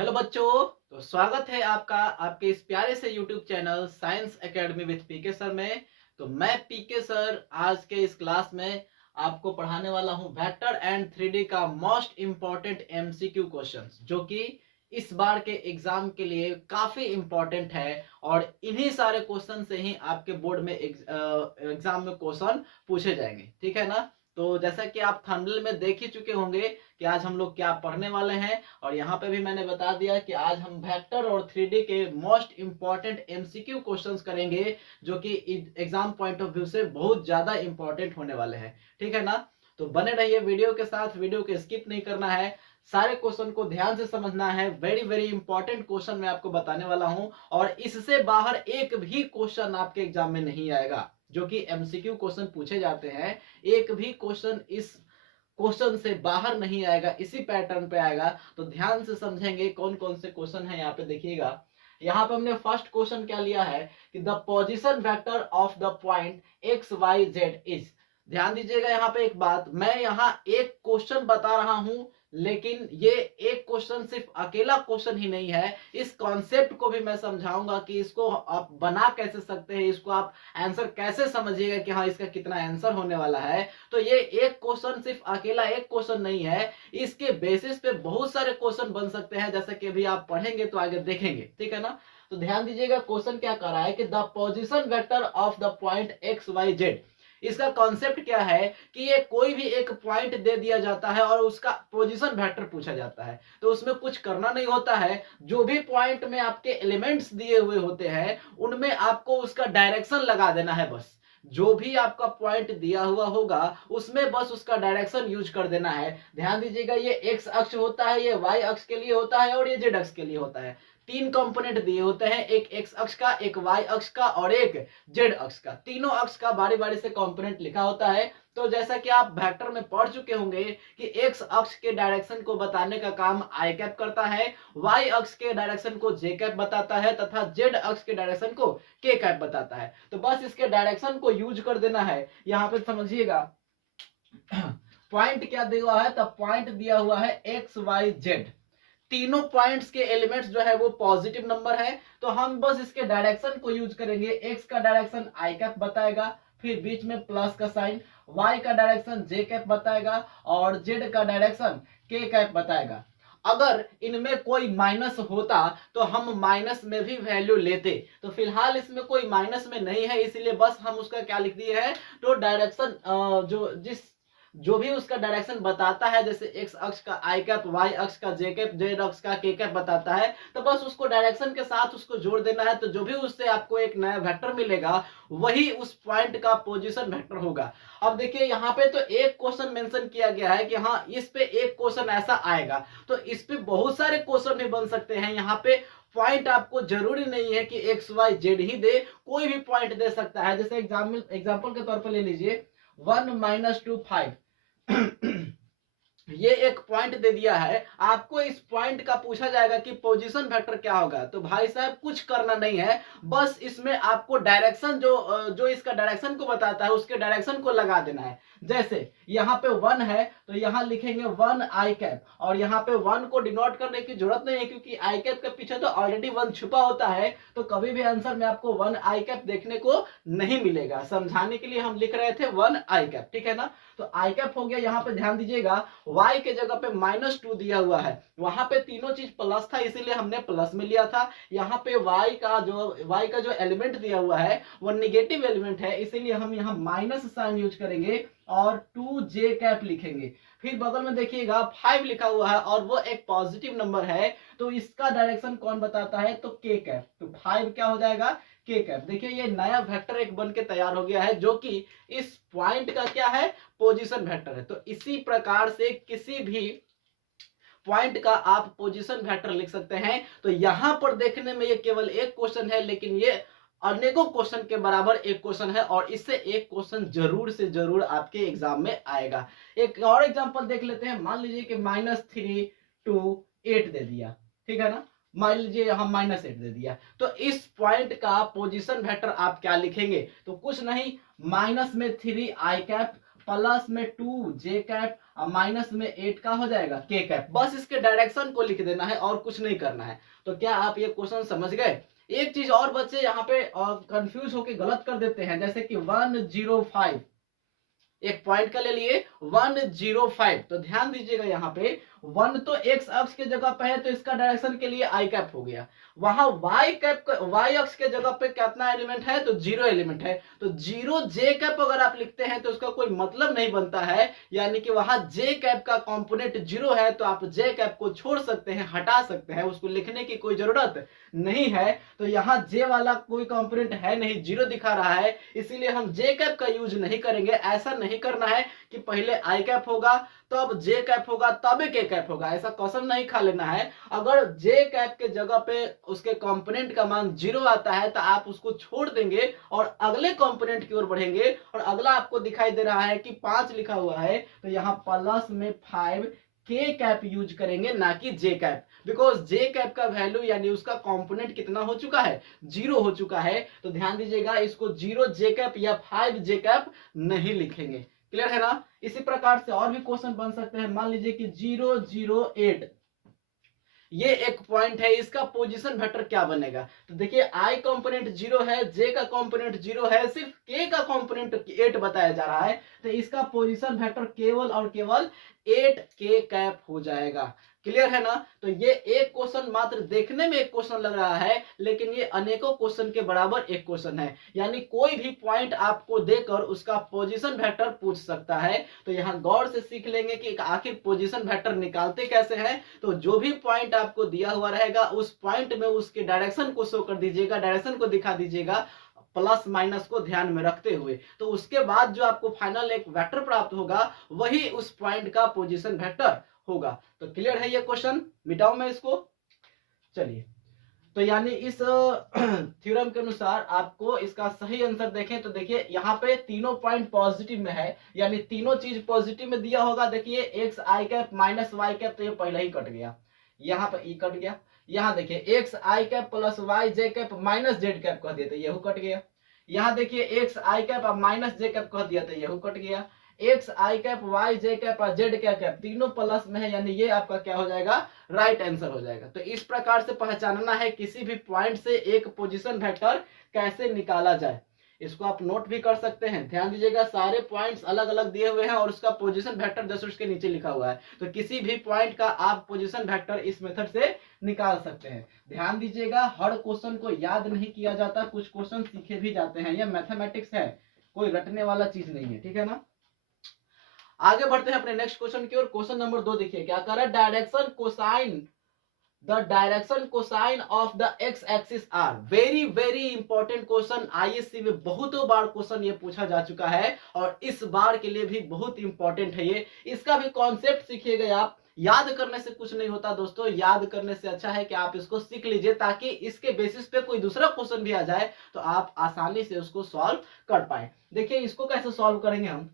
Hello बच्चों। तो स्वागत है आपका आपके इस प्यारे से YouTube channel Science Academy with PK sir में। तो मैं पीके सर आज के इस क्लास में आपको पढ़ाने वाला हूं वेक्टर एंड 3D का मोस्ट इंपॉर्टेंट एमसीक्यू क्वेश्चंस, जो कि इस बार के एग्जाम के लिए काफी इंपॉर्टेंट है। और इन्हीं सारे क्वेश्चन से ही आपके बोर्ड में एग्जाम में क्वेश्चन पूछे जाएंगे, ठीक है ना। तो जैसा कि आप थंबनेल में देख ही चुके होंगे कि आज हम लोग क्या पढ़ने वाले हैं, और यहाँ पे भी मैंने बता दिया कि आज हम वेक्टर और 3D के मोस्ट इंपॉर्टेंट एमसीक्यू क्वेश्चंस करेंगे, जो कि एग्जाम पॉइंट ऑफ व्यू से बहुत ज्यादा इंपॉर्टेंट होने वाले हैं, ठीक है ना। तो बने रहिए वीडियो के साथ, वीडियो को स्किप नहीं करना है, सारे क्वेश्चन को ध्यान से समझना है। वेरी वेरी इंपॉर्टेंट क्वेश्चन मैं आपको बताने वाला हूं, और इससे बाहर एक भी क्वेश्चन आपके एग्जाम में नहीं आएगा। जो कि एमसीक्यू क्वेश्चन पूछे जाते हैं, एक भी क्वेश्चन इस क्वेश्चन से बाहर नहीं आएगा, इसी पैटर्न पे आएगा। तो ध्यान से समझेंगे कौन कौन से क्वेश्चन है। यहाँ पे देखिएगा, यहाँ पे हमने फर्स्ट क्वेश्चन क्या लिया है कि the position vector of the point X Y Z is. ध्यान दीजिएगा, यहाँ पे एक बात, मैं यहाँ एक क्वेश्चन बता रहा हूं, लेकिन ये एक क्वेश्चन सिर्फ अकेला क्वेश्चन ही नहीं है। इस कॉन्सेप्ट को भी मैं समझाऊंगा कि इसको आप बना कैसे सकते हैं, इसको आप आंसर कैसे समझिएगा कि हाँ इसका कितना आंसर होने वाला है। तो ये एक क्वेश्चन सिर्फ अकेला एक क्वेश्चन नहीं है, इसके बेसिस पे बहुत सारे क्वेश्चन बन सकते हैं, जैसे कि अभी आप पढ़ेंगे तो आगे देखेंगे, ठीक है ना। तो ध्यान दीजिएगा, क्वेश्चन क्या कर रहा है कि the position vector of the point X Y Z. इसका कॉन्सेप्ट क्या है कि ये कोई भी एक पॉइंट दे दिया जाता है और उसका पोजीशन वेक्टर पूछा जाता है। तो उसमें कुछ करना नहीं होता है, जो भी पॉइंट में आपके एलिमेंट्स दिए हुए होते हैं उनमें आपको उसका डायरेक्शन लगा देना है। बस जो भी आपका पॉइंट दिया हुआ होगा उसमें बस उसका डायरेक्शन यूज कर देना है। ध्यान दीजिएगा, ये एक्स अक्ष होता है, ये वाई अक्ष के लिए होता है और ये जेड अक्ष के लिए होता है। तीन कंपोनेंट दिए होते हैं, एक एक्स अक्ष का, एक वाई अक्ष का और एक जेड अक्ष का। तीनों अक्ष का बारी बारी से कंपोनेंट लिखा होता है। तो जैसा कि आप वेक्टर में पढ़ चुके होंगे कि एक्स अक्ष के डायरेक्शन को बताने का काम आई कैप करता है, वाई अक्ष के डायरेक्शन को जे कैप बताता है तथा जेड अक्ष के डायरेक्शन को के कैप बताता है। तो बस इसके डायरेक्शन को यूज कर देना है। यहाँ पे समझिएगा, पॉइंट क्या दिया हुआ है, तब पॉइंट दिया हुआ है एक्स वाई जेड। तीनों पॉइंट्स के एलिमेंट्स जो है वो पॉजिटिव नंबर है। तो हम बस इसके डायरेक्शन को यूज करेंगे। एक्स का डायरेक्शन आई कैप बताएगा, फिर बीच में प्लस का साइन, वाई का डायरेक्शन जे कैप बताएगा और जेड का डायरेक्शन के कैप बताएगा। अगर इनमें कोई माइनस होता तो हम माइनस में भी वैल्यू लेते। तो फिलहाल इसमें कोई माइनस में नहीं है, इसीलिए बस हम उसका क्या लिख दिए है, तो डायरेक्शन जो भी उसका डायरेक्शन बताता है, जैसे एक्स अक्ष का आई कैप, वाई अक्ष का जे कैप, जेड अक्ष का के कैप बताता है, तो बस उसको डायरेक्शन के साथ उसको जोड़ देना है। तो जो भी उससे आपको एक नया वेक्टर मिलेगा वही उस पॉइंट का पोजीशन वेक्टर होगा। अब देखिए, यहाँ पे तो एक क्वेश्चन मेंशन किया गया है कि हाँ इस पे एक क्वेश्चन ऐसा आएगा, तो इस पे बहुत सारे क्वेश्चन भी बन सकते हैं। यहाँ पे पॉइंट आपको जरूरी नहीं है कि एक्स वाई जेड ही दे, कोई भी पॉइंट दे सकता है। जैसे एग्जाम्पल के तौर पर ले लीजिए 1 - 2 5। ये एक पॉइंट दे दिया है, आपको इस पॉइंट का पूछा जाएगा कि पोजीशन वेक्टर क्या होगा। तो भाई साहब कुछ करना नहीं है, बस इसमें आपको डायरेक्शन जो इसका डायरेक्शन को बताता है उसके डायरेक्शन को लगा देना है। जैसे यहाँ पे 1 है तो यहाँ लिखेंगे 1 आई कैप, और यहाँ पे 1 को डिनोट करने की जरूरत नहीं है क्योंकि आई कैप के पीछे तो ऑलरेडी 1 छुपा होता है। तो कभी भी आंसर में आपको 1 आई कैप देखने को नहीं मिलेगा। समझाने के लिए हम लिख रहे थे 1 आई कैप, ठीक है ना। तो आई कैप हो गया। यहाँ पे ध्यान दीजिएगा, y के जगह पे -2 दिया हुआ है, वहां पे तीनों चीज प्लस था इसीलिए हमने प्लस में लिया था। यहाँ पे y का जो एलिमेंट दिया हुआ है वो निगेटिव एलिमेंट है, इसीलिए हम यहाँ माइनस साइन यूज करेंगे और 2 जे कैप लिखेंगे। फिर बगल में देखिएगा 5 लिखा हुआ है और वो एक पॉजिटिव नंबर है, तो इसका डायरेक्शन कौन बताता है, तो के कैप। तो 5 क्या हो जाएगा, के कैप। देखिए ये नया वेक्टर एक बन के तैयार हो गया है, जो कि इस पॉइंट का क्या है, पोजीशन वेक्टर है। तो इसी प्रकार से किसी भी पॉइंट का आप पोजीशन वेक्टर लिख सकते हैं। तो यहां पर देखने में ये केवल एक क्वेश्चन है, लेकिन ये अनेकों क्वेश्चन के बराबर एक क्वेश्चन है, और इससे एक क्वेश्चन जरूर से जरूर आपके एग्जाम में आएगा। एक और एग्जांपल देख लेते हैं। मान लीजिए कि -3 2 8 दे दिया, ठीक है ना। मान लीजिए यहाँ -8 दे दिया, तो इस पॉइंट का पोजीशन वेक्टर आप क्या लिखेंगे, तो कुछ नहीं, माइनस में 3 आई कैप, प्लस में 2 जे कैप और माइनस में 8 का हो जाएगा के कैप। बस इसके डायरेक्शन को लिख देना है और कुछ नहीं करना है। तो क्या आप ये क्वेश्चन समझ गए? एक चीज और बच्चे यहाँ पे कंफ्यूज होके गलत कर देते हैं, जैसे कि 105 एक पॉइंट का ले लिए 105, तो ध्यान दीजिएगा यहाँ पे 1 तो एक्स अक्ष के जगह पे है तो इसका डायरेक्शन के लिए आई कैप हो गया। वहां वाई कैप वाई अक्ष के जगह पे कितना एलिमेंट है? तो 0 एलिमेंट है। तो 0 जे कैप अगर आप लिखते हैं तो उसका कोई मतलब नहीं बनता है, यानी कि वहां जे कैप का कंपोनेंट 0 है तो आप जे कैप को छोड़ सकते हैं, हटा सकते हैं, उसको लिखने की कोई जरूरत नहीं है। तो यहाँ जे वाला कोई कंपोनेंट है नहीं, 0 दिखा रहा है, इसीलिए हम जे कैप का यूज नहीं करेंगे। ऐसा नहीं करना है कि पहले आई कैप होगा तब जे कैप होगा तब के कैप होगा, ऐसा कसम नहीं खा लेना है। अगर जे कैप के जगह पे उसके कंपोनेंट का मान 0 आता है तो आप उसको छोड़ देंगे और अगले कंपोनेंट की ओर बढ़ेंगे। और अगला आपको दिखाई दे रहा है कि 5 लिखा हुआ है, तो यहाँ प्लस में 5 के कैप यूज करेंगे, ना कि जे कैप, बिकॉज जे कैप का वैल्यू यानी उसका कंपोनेंट कितना हो चुका है? 0 हो चुका है। तो ध्यान दीजिएगा, इसको 0 जे कैप या 5 जे कैप नहीं लिखेंगे। क्लियर है ना? इसी प्रकार से और भी क्वेश्चन बन सकते हैं। मान लीजिए कि 008 ये एक पॉइंट है, इसका पोजीशन वेक्टर क्या बनेगा? तो देखिए आई कंपोनेंट 0 है, जे का कंपोनेंट 0 है, सिर्फ के का कंपोनेंट 8 बताया जा रहा है, तो इसका पोजीशन वेक्टर केवल और केवल 8 के कैप हो जाएगा। क्लियर है ना? तो ये एक क्वेश्चन मात्र देखने में एक क्वेश्चन लग रहा है, लेकिन ये अनेकों क्वेश्चन के बराबर एक क्वेश्चन है। यानी कोई भी पॉइंट आपको देकर उसका पोजीशन वेक्टर पूछ सकता है। तो यहाँ गौर से सीख लेंगे कि आखिर पोजीशन वेक्टर निकालते कैसे हैं। तो जो भी पॉइंट आपको दिया हुआ रहेगा उस पॉइंट में उसके डायरेक्शन को शो कर दीजिएगा, डायरेक्शन को दिखा दीजिएगा प्लस माइनस को ध्यान में रखते हुए। तो उसके बाद जो आपको फाइनल एक वेक्टर प्राप्त होगा वही उस पॉइंट का पोजीशन वेक्टर होगा। तो क्लियर है ये क्वेश्चन? मिटाऊं मैं इसको? चलिए, तो यानी इस थ्योरम के अनुसार आपको इसका सही आंसर देखें तो देखिए यहाँ पे तीनों पॉइंट पॉजिटिव में है, यानी तीनों चीज पॉजिटिव में दिया होगा। देखिए एक्स आई कैप माइनस वाई कैप, तो ये पहले ही कट गया, यहाँ पे ई कट गया। यहाँ देखिए एक्स आई कैप प्लस वाई जे कैप माइनस जेड कैप कह दिया तो यह कट गया। यहाँ देखिए एक्स आई कैप माइनस जे कैप कह दिया तो यह कट गया। एक्स आई कैप वाई जे कैप और जेड कैप तीनों प्लस में है, यानी ये आपका क्या हो जाएगा? राइट आंसर हो जाएगा। तो इस प्रकार से पहचानना है किसी भी पॉइंट से एक पोजीशन वेक्टर कैसे निकाला जाए। इसको आप नोट भी कर सकते हैं। ध्यान दीजिएगा, सारे पॉइंट्स अलग अलग दिए हुए हैं और उसका पोजीशन वेक्टर जस्ट उसके नीचे लिखा हुआ है। तो किसी भी पॉइंट का आप पोजीशन वेक्टर इस मेथड से निकाल सकते हैं। ध्यान दीजिएगा, हर क्वेश्चन को याद नहीं किया जाता, कुछ क्वेश्चन सीखे भी जाते हैं। यह मैथमेटिक्स है, कोई रटने वाला चीज नहीं है। ठीक है ना? आगे बढ़ते हैं अपने नेक्स्ट क्वेश्चन की ओर। क्वेश्चन नंबर 2 देखिए क्या कर रहा है? Direction cosine the direction cosine of the X axis are. Very very important question, ISC में बहुतों बार क्वेश्चन ये पूछा जा चुका है और इस बार के लिए भी बहुत इंपॉर्टेंट है ये। इसका भी कॉन्सेप्ट सीखिएगा आप। याद करने से कुछ नहीं होता दोस्तों, याद करने से अच्छा है कि आप इसको सीख लीजिए, ताकि इसके बेसिस पे कोई दूसरा क्वेश्चन भी आ जाए तो आप आसानी से उसको सॉल्व कर पाए। देखिए इसको कैसे सॉल्व करेंगे हम,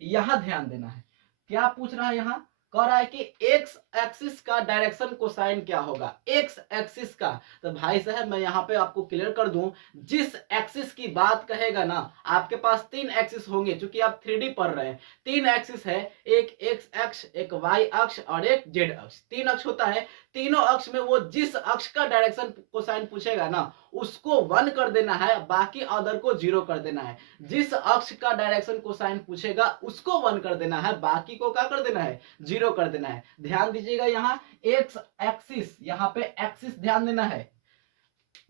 यहां ध्यान देना है। क्या पूछ रहा है? यहां कह रहा है कि एक्स एक्सिस का डायरेक्शन कोसाइन क्या होगा? एक्स एक्सिस का, तो भाई साहब मैं यहाँ पे आपको क्लियर कर दूं, जिस एक्सिस की बात कहेगा ना, आपके पास 3 एक्सिस होंगे, क्योंकि आप 3D पढ़ रहे हैं। 3 एक्सिस है, एक एक्स अक्ष, एक वाई अक्ष और एक जेड अक्ष। 3 अक्ष होता है। तीनों अक्ष में वो जिस अक्ष का डायरेक्शन कोसाइन पूछेगा ना उसको 1 कर देना है, बाकी अदर को 0 कर देना है। जिस अक्ष का डायरेक्शन कोसाइन पूछेगा उसको 1 कर देना है, बाकी को क्या कर देना है? 0 कर देना है। ध्यान दीजिएगा, यहाँ एक्स एक्सिस, यहाँ पे एक्सिस ध्यान देना है।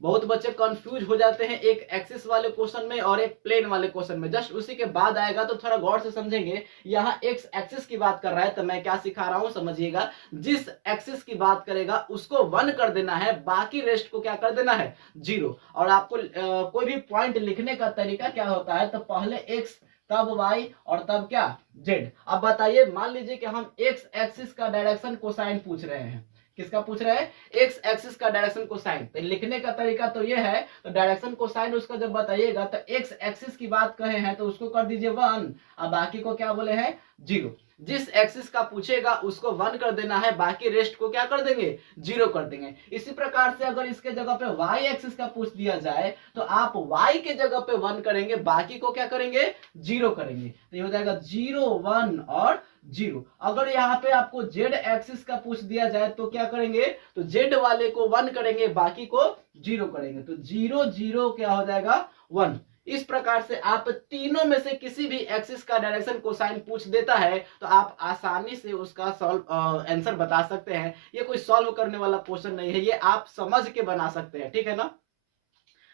बहुत बच्चे कंफ्यूज हो जाते हैं एक एक्सिस वाले क्वेश्चन में और एक प्लेन वाले क्वेश्चन में। जस्ट उसी के बाद आएगा तो थोड़ा गौर से समझेंगे। यहाँ एक्स एक्सिस की बात कर रहा है तो मैं क्या सिखा रहा हूं समझिएगा। जिस एक्सिस की बात करेगा उसको 1 कर देना है, बाकी रेस्ट को क्या कर देना है? 0। और आपको कोई भी पॉइंट लिखने का तरीका क्या होता है, तो पहले एक्स तब वाई और तब क्या? जेड। अब बताइए, मान लीजिए कि हम एक्स एक्सिस का डायरेक्शन कोसाइन पूछ रहे हैं। किसका पूछ रहे हैं? एक्स एक्सिस का डायरेक्शन कोसाइन। तो लिखने का तरीका तो ये है, तो डायरेक्शन कोसाइन उसका जब बताइएगा तो एक्स एक्सिस की बात कहे हैं तो उसको कर दीजिए 1 और बाकी को क्या बोले हैं? 0। जिस एक्सिस का पूछेगा उसको 1 कर देना है, बाकी रेस्ट को क्या कर देंगे, 0 कर देंगे। इसी प्रकार से अगर इसके जगह पे y एक्सिस का पूछ दिया जाए तो आप y के जगह पे 1 करेंगे, बाकी को क्या करेंगे, 0 करेंगे। तो ये हो जाएगा 0 1 और 0। अगर यहाँ पे आपको z एक्सिस का पूछ दिया जाए तो क्या करेंगे, तो z वाले को 1 करेंगे, बाकी को 0 करेंगे। तो 0 0 क्या हो जाएगा, 1। इस प्रकार से आप तीनों में से किसी भी एक्सिस का डायरेक्शन कोसाइन पूछ देता है तो आप आसानी से उसका सॉल्व आंसर बता सकते हैं। ये कोई सॉल्व करने वाला क्वेश्चन नहीं है, ये आप समझ के बना सकते हैं, ठीक है ना।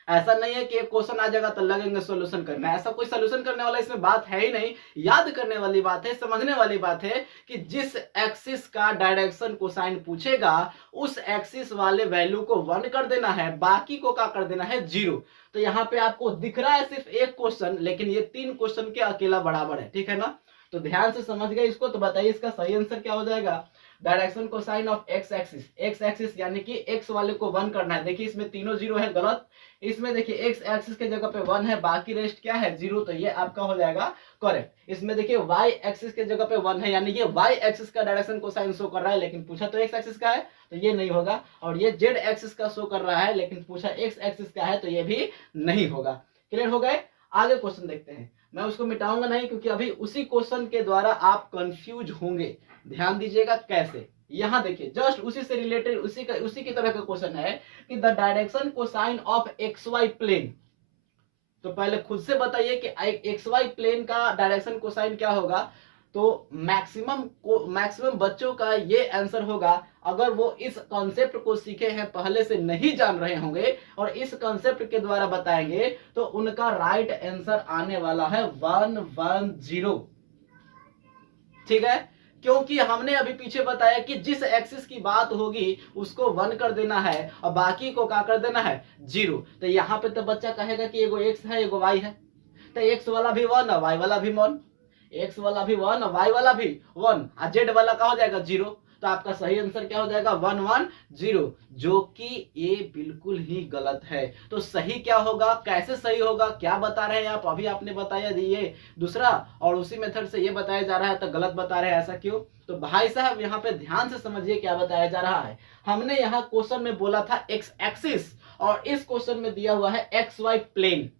ऐसा नहीं है कि एक क्वेश्चन आ जाएगा तो लगेंगे सॉल्यूशन करना, ऐसा कोई सॉल्यूशन करने वाला इसमें बात है ही नहीं। याद करने वाली बात है, समझने वाली बात है कि जिस एक्सिस का डायरेक्शन कोसाइन पूछेगा उस एक्सिस वाले वैल्यू को 1 कर देना है, बाकी को क्या कर देना है, 0। तो यहाँ पे आपको दिख रहा है सिर्फ एक क्वेश्चन, लेकिन ये 3 क्वेश्चन के अकेला बराबर है, ठीक है ना। तो ध्यान से समझ गए इसको, तो बताइए इसका सही आंसर क्या हो जाएगा। Direction cosine of x axis यानी कि एक्स वाले को 1 करना है। देखिए इसमें तीनों 0 है, गलत। इसमें देखिए एक्स एक्सिस के जगह पे 1 है, बाकी रेस्ट क्या है, 0। तो ये आपका हो जाएगा करेक्ट। इसमें देखिए y एक्सिस के जगह पे 1 है, यानी ये y एक्सिस का डायरेक्शन कोसाइन शो कर रहा है, लेकिन पूछा तो x एक्सिस का है, तो ये नहीं होगा। और ये z एक्सिस का शो कर रहा है, लेकिन पूछा x एक्सिस का है, तो ये भी नहीं होगा। क्लियर हो गए। आगे क्वेश्चन देखते हैं। मैं उसको मिटाऊंगा नहीं, क्योंकि अभी उसी क्वेश्चन के द्वारा आप कंफ्यूज होंगे। ध्यान दीजिएगा कैसे। यहां देखिए जस्ट उसी से रिलेटेड उसी की तरह का क्वेश्चन है कि the direction cosine of X Y plane. तो पहले खुद से बताइए कि एक्स वाई प्लेन का डायरेक्शन कोसाइन क्या होगा। तो मैक्सिमम बच्चों का ये आंसर होगा, अगर वो इस कॉन्सेप्ट को सीखे हैं, पहले से नहीं जान रहे होंगे और इस कॉन्सेप्ट के द्वारा बताएंगे, तो उनका राइट आंसर आने वाला है 110। ठीक है, क्योंकि हमने अभी पीछे बताया कि जिस एक्सिस की बात होगी उसको 1 कर देना है और बाकी को क्या कर देना है, 0। तो यहाँ पे तो बच्चा कहेगा कि एगो x है एगो y है, तो x वाला भी 1 और y वाला भी 1, x वाला भी 1 और y वाला भी 1 और z वाला क्या हो जाएगा, 0। तो आपका सही आंसर क्या हो जाएगा, 110, जो कि ये बिल्कुल ही गलत है। तो सही क्या होगा, कैसे सही होगा, क्या बता रहे हैं आप। अभी आपने बताया ये दूसरा और उसी मेथड से ये बताया जा रहा है, तो गलत बता रहे हैं, ऐसा क्यों। तो भाई साहब यहाँ पे ध्यान से समझिए क्या बताया जा रहा है। हमने यहाँ क्वेश्चन में बोला था एक्स एक्सिस और इस क्वेश्चन में दिया हुआ है एक्स वाई प्लेन।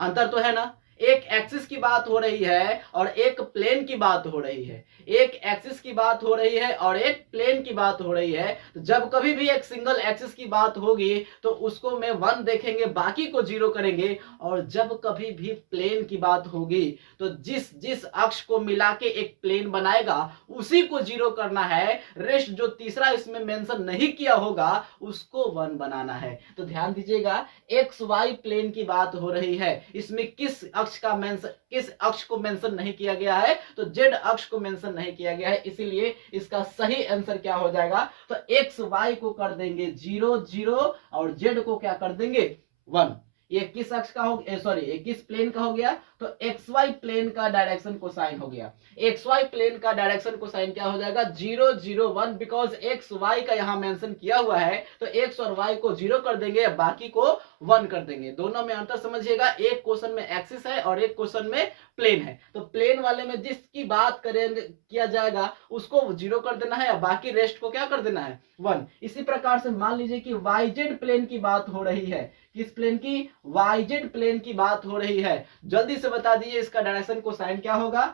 अंतर तो है ना, एक एक्सिस की बात हो रही है और एक प्लेन की बात हो रही है, एक एक्सिस की बात हो रही है और एक प्लेन की बात हो रही है। तो जब कभी भी एक सिंगल एक्सिस की बात होगी तो उसको में 1 देखेंगे, बाकी को 0 करेंगे। और जब कभी भी प्लेन की बात होगी तो जिस अक्ष को मिला के एक प्लेन बनाएगा उसी को 0 करना है। रेस्ट जो तीसरा इसमें मेंशन नहीं किया होगा उसको 1 बनाना है। तो ध्यान दीजिएगा, एक्स वाई प्लेन की बात हो रही है, इसमें किस अक्ष को मेंशन नहीं किया गया है, तो जेड अक्ष को मेंशन नहीं किया गया है। इसीलिए इसका सही आंसर क्या हो जाएगा, तो एक्स वाई को कर देंगे 0 0 और जेड को क्या कर देंगे 1। ये किस अक्ष का हो, सॉरी ये किस प्लेन का हो गया, तो एक्स वाई प्लेन का डायरेक्शन कोसाइन हो गया। एक्स वाई प्लेन का डायरेक्शन कोसाइन क्या हो जाएगा, 0 0 1, बिकॉज एक्स वाई का यहाँ मेंशन किया हुआ है, तो एक्स और वाई को 0 कर देंगे, बाकी को 1 कर देंगे। दोनों में अंतर समझिएगा, एक क्वेश्चन में एक्सिस है और एक क्वेश्चन में प्लेन है। तो प्लेन वाले में जिसकी बात करेंगे किया जाएगा उसको 0 कर देना है, बाकी रेस्ट को क्या कर देना है, 1। इसी प्रकार से मान लीजिए कि वाईजेड प्लेन की बात हो रही है, किस प्लेन की, वाईजेड प्लेन की बात हो रही है। जल्दी से बता दीजिए इसका डायरेक्शन कोसाइन क्या होगा,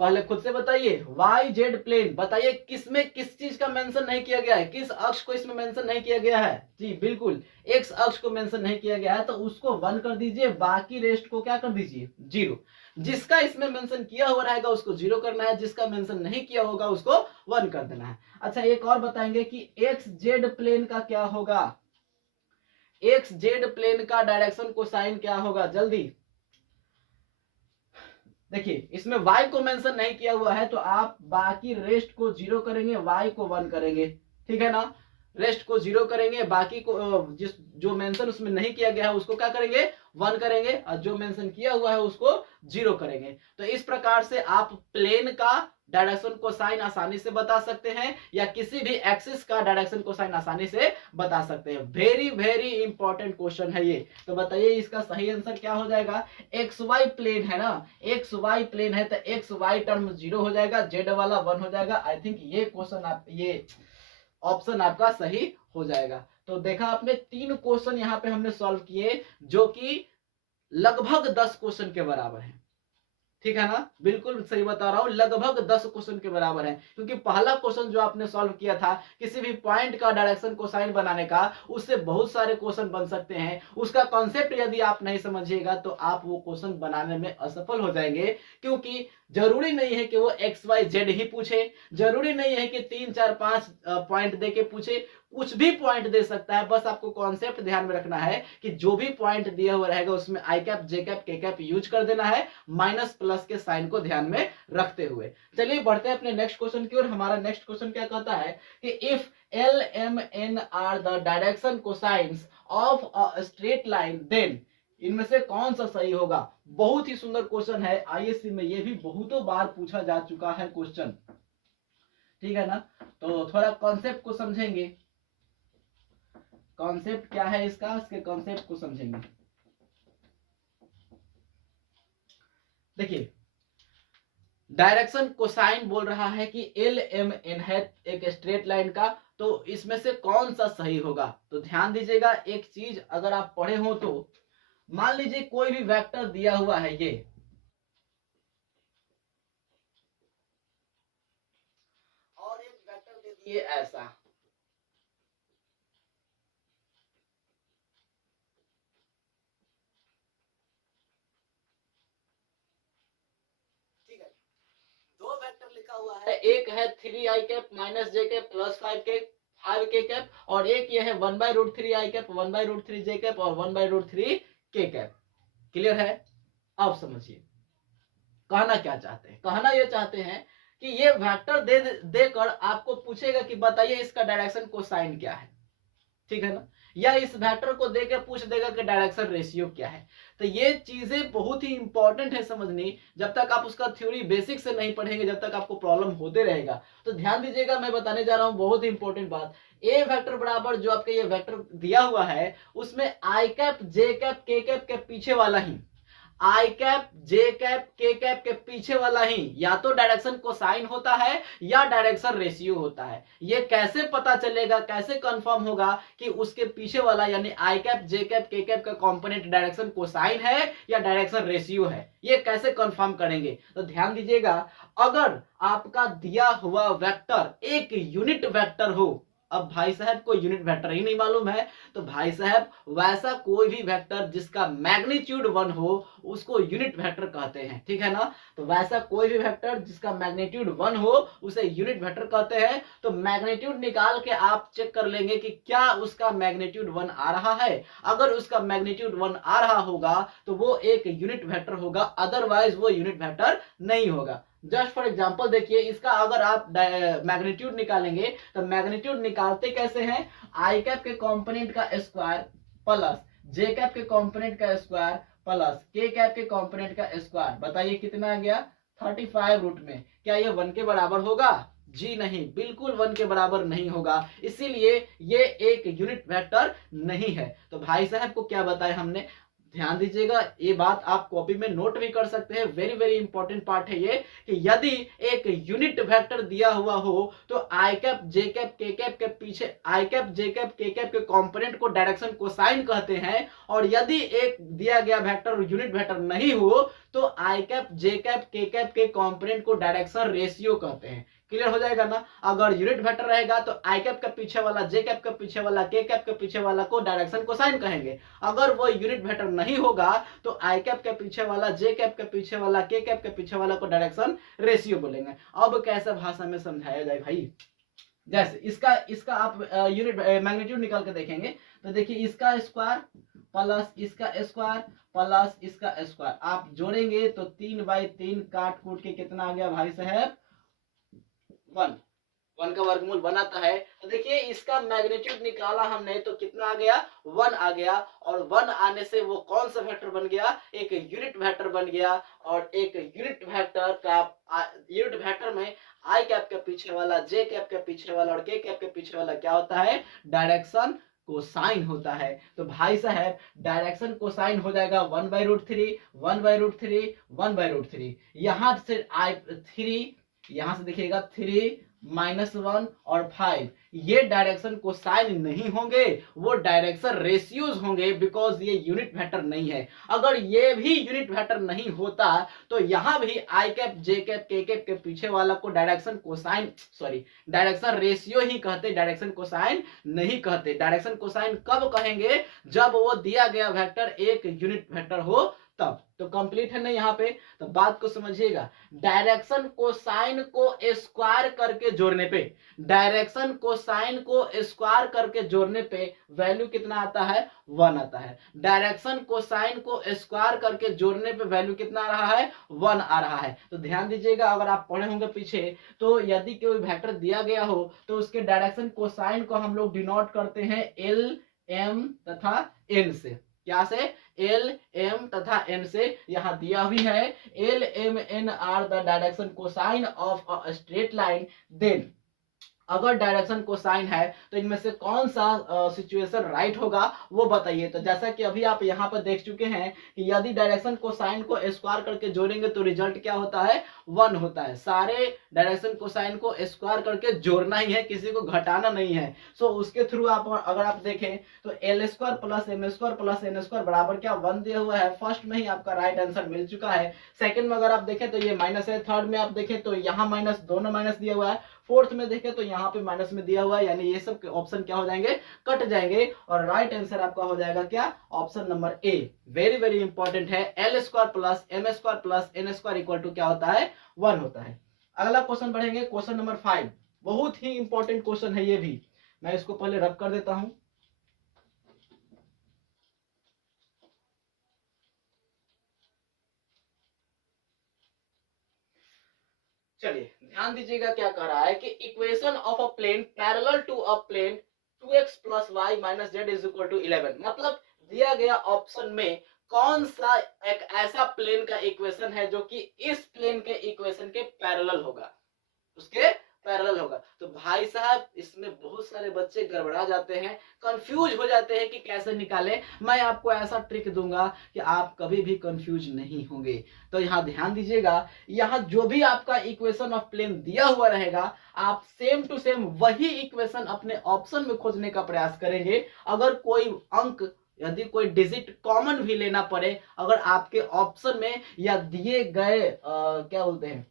पहले खुद से बताइए। वाई जेड प्लेन बताइए किसमें किस चीज का मेंशन नहीं किया गया है, किस अक्ष को इसमें मेंशन नहीं किया गया है, जी बिल्कुल एक्स अक्ष को मेंशन नहीं किया गया है, तो उसको 1 कर दीजिए, बाकी रेस्ट को क्या कर दीजिए 0। जिसका इसमें मेंशन किया हुआ रहेगा उसको 0 करना है, जिसका मेंशन नहीं किया होगा उसको 1 कर देना है। अच्छा एक और बताएंगे कि एक्स जेड प्लेन का क्या होगा, एक्स जेड प्लेन का डायरेक्शन कोसाइन क्या होगा, जल्दी देखिए। इसमें y को मेंशन नहीं किया हुआ है तो आप बाकी रेस्ट को 0 करेंगे, y को 1 करेंगे, ठीक है ना। रेस्ट को 0 करेंगे, बाकी को जो मेंशन उसमें नहीं किया गया है उसको क्या करेंगे 1 करेंगे, और जो मेंशन किया हुआ है उसको 0 करेंगे। तो इस प्रकार से आप प्लेन का डायरेक्शन कोसाइन आसानी से बता सकते हैं या किसी भी एक्सिस का डायरेक्शन कोसाइन आसानी से बता सकते हैं। वेरी वेरी इंपॉर्टेंट क्वेश्चन है ये। तो बताइए इसका सही आंसर क्या हो जाएगा? एक्स वाई प्लेन है ना, एक्स वाई प्लेन है तो एक्स वाई टर्म 0 हो जाएगा, जेड वाला 1 हो जाएगा। आई थिंक ये क्वेश्चन आप ये ऑप्शन आपका सही हो जाएगा। तो देखा आपने 3 क्वेश्चन यहाँ पे हमने सॉल्व किए जो कि लगभग 10 क्वेश्चन के बराबर है। ठीक है ना, बिल्कुल सही बता रहा हूं, लगभग 10 क्वेश्चन के बराबर है। क्योंकि पहला क्वेश्चन जो आपने सॉल्व किया था किसी भी पॉइंट का डायरेक्शन कोसाइन बनाने का, उससे बहुत सारे क्वेश्चन बन सकते हैं। उसका कॉन्सेप्ट यदि आप नहीं समझिएगा तो आप वो क्वेश्चन बनाने में असफल हो जाएंगे। क्योंकि जरूरी नहीं है कि वो एक्स वाई जेड ही पूछे, जरूरी नहीं है कि 3 4 5 पॉइंट दे के पूछे, कुछ भी पॉइंट दे सकता है। बस आपको कॉन्सेप्ट ध्यान में रखना है कि जो भी पॉइंट दिया हुआ रहेगा उसमें आई cap J cap K cap use कर देना है, माइनस प्लस के साइन को ध्यान में रखते हुए। चलिए बढ़ते हैं अपने नेक्स्ट क्वेश्चन की ओर। हमारा नेक्स्ट क्वेश्चन क्या कहता है कि if L M N are the direction cosines of a straight line then, इनमें से कौन सा सही होगा? बहुत ही सुंदर क्वेश्चन है, आईएससी में ये भी बहुतों बार पूछा जा चुका है क्वेश्चन। ठीक है ना, तो थोड़ा कॉन्सेप्ट को समझेंगे। कॉन्सेप्ट क्या है इसका, इसके कॉन्सेप्ट को समझेंगे। देखिए डायरेक्शन कोसाइन बोल रहा है कि एल एम एन है एक स्ट्रेट लाइन का, तो इसमें से कौन सा सही होगा? तो ध्यान दीजिएगा, एक चीज अगर आप पढ़े हो तो मान लीजिए कोई भी वेक्टर दिया हुआ है ये, और एक वेक्टर दे दिए ऐसा, ठीक है, दो वेक्टर लिखा हुआ है, एक है 3 i cap minus J cap plus 5 के कैप, और एक ये है 1/√3 i कैप 1/√3 जे कैप और 1/√3 के कैप। क्लियर है? अब समझिए कहना क्या चाहते हैं। कहना ये चाहते हैं कि ये वेक्टर देकर आपको पूछेगा कि बताइए इसका डायरेक्शन कोसाइन क्या है। ठीक है ना, या इस वेक्टर को देकर पूछ देगा कि डायरेक्शन रेशियो क्या है। तो ये चीजें बहुत ही इंपॉर्टेंट है समझनी। जब तक आप उसका थ्योरी बेसिक से नहीं पढ़ेंगे जब तक आपको प्रॉब्लम होते रहेगा। तो ध्यान दीजिएगा, मैं बताने जा रहा हूं बहुत ही इंपॉर्टेंट बात। ए वेक्टर बराबर जो आपके ये वेक्टर दिया हुआ है उसमें आई cap J cap K cap के पीछे वाला ही, आई cap J cap K cap के पीछे वाला ही या तो डायरेक्शन कोसाइन होता है या डायरेक्शन रेशियो होता है। ये कैसे पता चलेगा, कैसे कंफर्म होगा कि उसके पीछे वाला यानी आई cap J cap K cap का कंपोनेंट डायरेक्शन कोसाइन है या डायरेक्शन रेशियो है? ये कैसे कंफर्म करेंगे? तो ध्यान दीजिएगा, अगर आपका दिया हुआ वेक्टर एक यूनिट वेक्टर हो, अब भाई साहब को यूनिट वेक्टर ही नहीं मालूम है तो भाई साहब वैसा कोई भी वेक्टर जिसका मैग्नीट्यूड 1 हो उसको यूनिट वेक्टर कहते हैं। ठीक है ना, तो वैसा कोई भी वेक्टर जिसका मैग्नीट्यूड 1 हो उसे यूनिट वेक्टर कहते हैं। तो मैग्नीट्यूड निकाल के आप चेक कर लेंगे कि क्या उसका मैग्नीट्यूड 1 आ रहा है। अगर उसका मैग्नीट्यूड 1 आ रहा होगा तो वो एक यूनिट वेक्टर होगा, अदरवाइज वो यूनिट वेक्टर नहीं होगा। जस्ट फॉर एग्जांपल देखिए, इसका अगर आप मैग्नीट्यूड निकालेंगे तो मैग्नीट्यूड निकालते कैसे हैं? आई कैप के कंपोनेंट का स्क्वायर प्लस जे कैप के कंपोनेंट का स्क्वायर प्लस के कैप के कंपोनेंट का स्क्वायर, बताइए कितना आ गया? 35 रूट में। क्या ये 1 के बराबर होगा? जी नहीं, बिल्कुल 1 के बराबर नहीं होगा, इसीलिए ये एक यूनिट वेक्टर नहीं है। तो भाई साहब को क्या बताया हमने, ध्यान दीजिएगा, ये बात आप कॉपी में नोट भी कर सकते हैं। वेरी वेरी इंपॉर्टेंट पार्ट है ये कि यदि एक यूनिट वेक्टर दिया हुआ हो तो आई cap J cap K cap के पीछे आई cap J cap K cap के कंपोनेंट को डायरेक्शन कोसाइन कहते हैं, और यदि एक दिया गया वेक्टर यूनिट वेक्टर नहीं हो तो आई cap J cap K cap के कंपोनेंट को डायरेक्शन रेशियो कहते हैं। क्लियर हो जाएगा ना? अगर यूनिट वेक्टर रहेगा तो आई कैप के पीछे वाला जे कैप के पीछे वाला के कैप के पीछे वाला को डायरेक्शन कोसाइन कहेंगे। अगर वो यूनिट वेक्टर नहीं होगा तो आई कैप के पीछे वाला जे कैप के पीछे वाला के कैप के पीछे वाला को डायरेक्शन रेशियो बोलेंगे। अब कैसा भाषा में समझाया जाए भाई, जैसे इसका आप यूनिट मैग्नीट्यूड निकाल के देखेंगे तो देखिए इसका स्क्वायर प्लस इसका स्क्वायर प्लस इसका स्क्वायर आप जोड़ेंगे तो 3/3 काट कूट के कितना आ गया भाई साहब? 1। 1 का वर्गमूल 1 आता है। तो देखिए इसका मैग्नीट्यूड निकाला हमने तो कितना आ गया, 1 आ गया। और 1 आने से वो कौन सा वेक्टर बन गया, एक यूनिट वेक्टर बन गया। और एक यूनिट वेक्टर का यूनिट वेक्टर में आई कैप के पीछे वाला, जे कैप के पीछे वाला और के कैप के पीछे वाला क्या होता है, डायरेक्शन कोसाइन होता है। तो भाई साहब डायरेक्शन कोसाइन हो जाएगा 1/√3, 1/√3, 1/√3। यहां से आई 3, यहां से देखिएगा 3 -1 और 5, ये डायरेक्शन कोसाइन नहीं होंगे, वो डायरेक्शन रेशियोज होंगे, बिकॉज ये यूनिट वेक्टर नहीं है। अगर ये भी यूनिट वेक्टर नहीं होता तो यहां भी I cap, J cap, K cap के पीछे वाला को direction cosine, sorry direction ratio ही कहते, डायरेक्शन कोसाइन नहीं कहते। डायरेक्शन कोसाइन कब कहेंगे, जब वो दिया गया वेक्टर एक यूनिट वेक्टर हो तब। तो कंप्लीट है ना यहाँ पे, तो बात को समझिएगा। डायरेक्शन कोसाइन को स्क्वायर करके जोड़ने पे, डायरेक्शन कोसाइन को स्क्वायर करके जोड़ने पे वैल्यू कितना आता है, 1 आता है। डायरेक्शन कोसाइन को स्क्वायर करके जोड़ने पे वैल्यू कितना आ रहा है, 1 आ रहा है। तो ध्यान दीजिएगा, अगर आप पढ़े होंगे पीछे, तो यदि कोई वेक्टर दिया गया हो तो उसके डायरेक्शन कोसाइन को हम लोग डिनोट करते हैं एल, एम तथा एन से। क्या से, एल, एम तथा एन से। यहां दिया भी है L, M, N are the direction cosine of a straight line, then अगर डायरेक्शन कोसाइन है तो इनमें से कौन सा सिचुएशन राइट होगा वो बताइए। तो जैसा कि अभी आप यहाँ पर देख चुके हैं कि यदि डायरेक्शन कोसाइन को स्क्वायर करके जोड़ेंगे तो रिजल्ट क्या होता है, 1 होता है। सारे डायरेक्शन कोसाइन को स्क्वायर करके जोड़ना ही है, किसी को घटाना नहीं है। सो उसके थ्रू आप अगर आप देखें तो L square plus M square plus N square बराबर क्या, 1 दिया हुआ है। फर्स्ट में ही आपका राइट आंसर मिल चुका है। सेकंड में अगर आप देखें तो ये माइनस है। थर्ड में आप देखें तो यहाँ माइनस, दोनों माइनस दिया हुआ है। फोर्थ में देखें तो यहाँ पे माइनस में दिया हुआ है, यानी ये सब ऑप्शन क्या हो जाएंगे, कट जाएंगे। और राइट आंसर आपका हो जाएगा क्या, option number A. Very very important है। L square plus M square plus N square equal to क्या होता है, 1 होता है। अगला क्वेश्चन बढ़ेंगे, क्वेश्चन नंबर 5। बहुत ही इंपॉर्टेंट क्वेश्चन है ये भी। मैं इसको पहले रब कर देता हूं। चलिए ध्यान दीजिएगा, क्या कह रहा है कि equation of a plane parallel to a plane 2x plus Y minus Z is equal to 11। मतलब दिया गया ऑप्शन में कौन सा एक ऐसा प्लेन का इक्वेशन है जो कि इस प्लेन के इक्वेशन के पैरेलल होगा, उसके पैरेलल होगा। तो भाई साहब इसमें बहुत सारे बच्चे गड़बड़ा जाते हैं, कंफ्यूज हो जाते हैं कि कैसे निकालें। मैं आपको ऐसा ट्रिक दूंगा कि आप कभी भी कंफ्यूज नहीं होंगे। तो यहाँ ध्यान दीजिएगा, यहाँ जो भी आपका इक्वेशन ऑफ प्लेन दिया हुआ रहेगा, आप सेम टू सेम वही इक्वेशन अपने ऑप्शन में खोजने का प्रयास करेंगे। अगर कोई अंक, यदि कोई डिजिट कॉमन भी लेना पड़े, अगर आपके ऑप्शन में या दिए गए क्या बोलते हैं,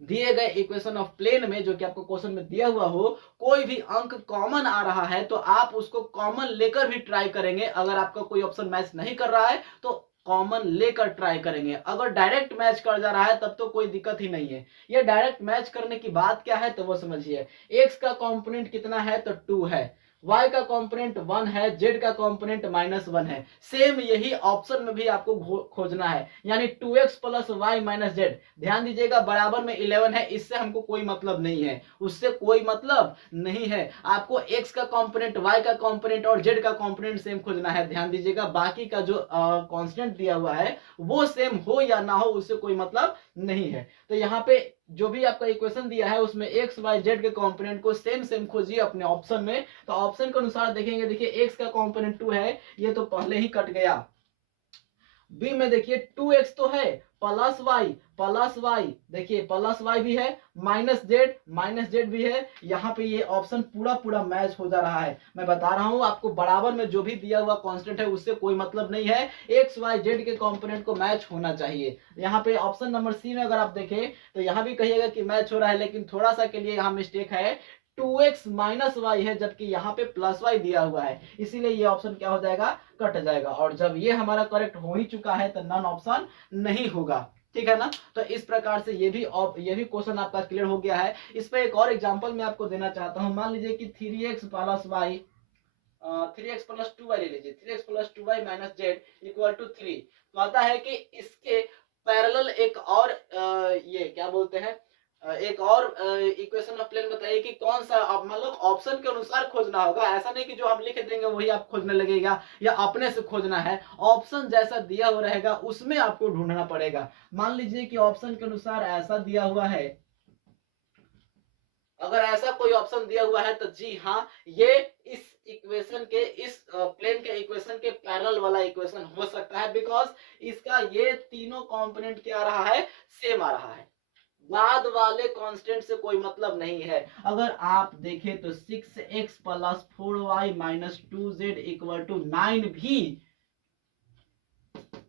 दिए गए इक्वेशन ऑफ प्लेन में, जो कि आपको क्वेश्चन में दिया हुआ हो, कोई भी अंक कॉमन आ रहा है तो आप उसको कॉमन लेकर भी ट्राई करेंगे। अगर आपका कोई ऑप्शन मैच नहीं कर रहा है तो कॉमन लेकर ट्राई करेंगे। अगर डायरेक्ट मैच कर जा रहा है तब तो कोई दिक्कत ही नहीं है। ये डायरेक्ट मैच करने की बात क्या है तो वो समझिए। एक्स का कॉम्पोनेंट कितना है तो 2 है, y का कंपोनेंट 1 है, z का कंपोनेंट -1 है। सेम यही ऑप्शन में भी आपको खोजना है, यानी 2x plus Y minus Z. ध्यान दीजिएगा बराबर में 11 है, इससे हमको कोई मतलब नहीं है, उससे कोई मतलब नहीं है। आपको x का कंपोनेंट, y का कंपोनेंट और z का कंपोनेंट सेम खोजना है। ध्यान दीजिएगा बाकी का जो कांस्टेंट दिया हुआ है वो सेम हो या ना हो उससे कोई मतलब नहीं है। तो यहाँ पे जो भी आपका इक्वेशन दिया है उसमें एक्स वाई जेड के कंपोनेंट को सेम सेम खोजिए अपने ऑप्शन में। तो ऑप्शन के अनुसार देखेंगे, देखिए एक्स का कंपोनेंट 2 है, ये तो पहले ही कट गया। बी में देखिए 2x तो है, प्लस वाई देखिए प्लस वाई भी है, माइनस जेड भी है। यहाँ पे ये ऑप्शन पूरा पूरा मैच हो जा रहा है। मैं बता रहा हूँ आपको, बराबर में जो भी दिया हुआ कांस्टेंट है उससे कोई मतलब नहीं है, एक्स वाई जेड के कंपोनेंट को मैच होना चाहिए। यहाँ पे ऑप्शन नंबर सी में अगर आप देखें तो यहाँ भी कहिएगा कि मैच हो रहा है, लेकिन थोड़ा सा के लिए यहाँ मिस्टेक है, 2x माइनस वाई है जबकि यहाँ पे प्लस वाई दिया हुआ है, इसीलिए ये ऑप्शन क्या हो जाएगा, कट जाएगा। और जब ये हमारा करेक्ट हो ही चुका है तो नॉन ऑप्शन नहीं होगा, ठीक है ना। तो इस प्रकार से ये भी क्वेश्चन आपका क्लियर हो गया है। इस पर एक और एग्जांपल मैं आपको देना चाहता हूँ। मान लीजिए कि 3x plus Y 3x plus 2y ले लीजिए, 3x plus 2y minus Z equal to 3। तो आता है कि इसके पैरेलल एक और ये क्या बोलते हैं, एक और इक्वेशन ऑफ प्लेन बताइए कि कौन सा, मतलब ऑप्शन के अनुसार खोजना होगा, ऐसा नहीं कि जो हम लिख देंगे वही आप खोजने लगेगा या अपने से खोजना है। ऑप्शन जैसा दिया हुआ रहेगा उसमें आपको ढूंढना पड़ेगा। मान लीजिए कि ऑप्शन के अनुसार ऐसा दिया हुआ है, अगर ऐसा कोई ऑप्शन दिया हुआ है तो जी हाँ, ये इस इक्वेशन के, इस प्लेन के इक्वेशन के पैरेलल वाला इक्वेशन हो सकता है, बिकॉज इसका ये तीनों कंपोनेंट क्या आ रहा है, सेम आ रहा है। बाद वाले कांस्टेंट से कोई मतलब नहीं है। अगर आप देखें तो 6x plus 4y minus 2z equal to 9 भी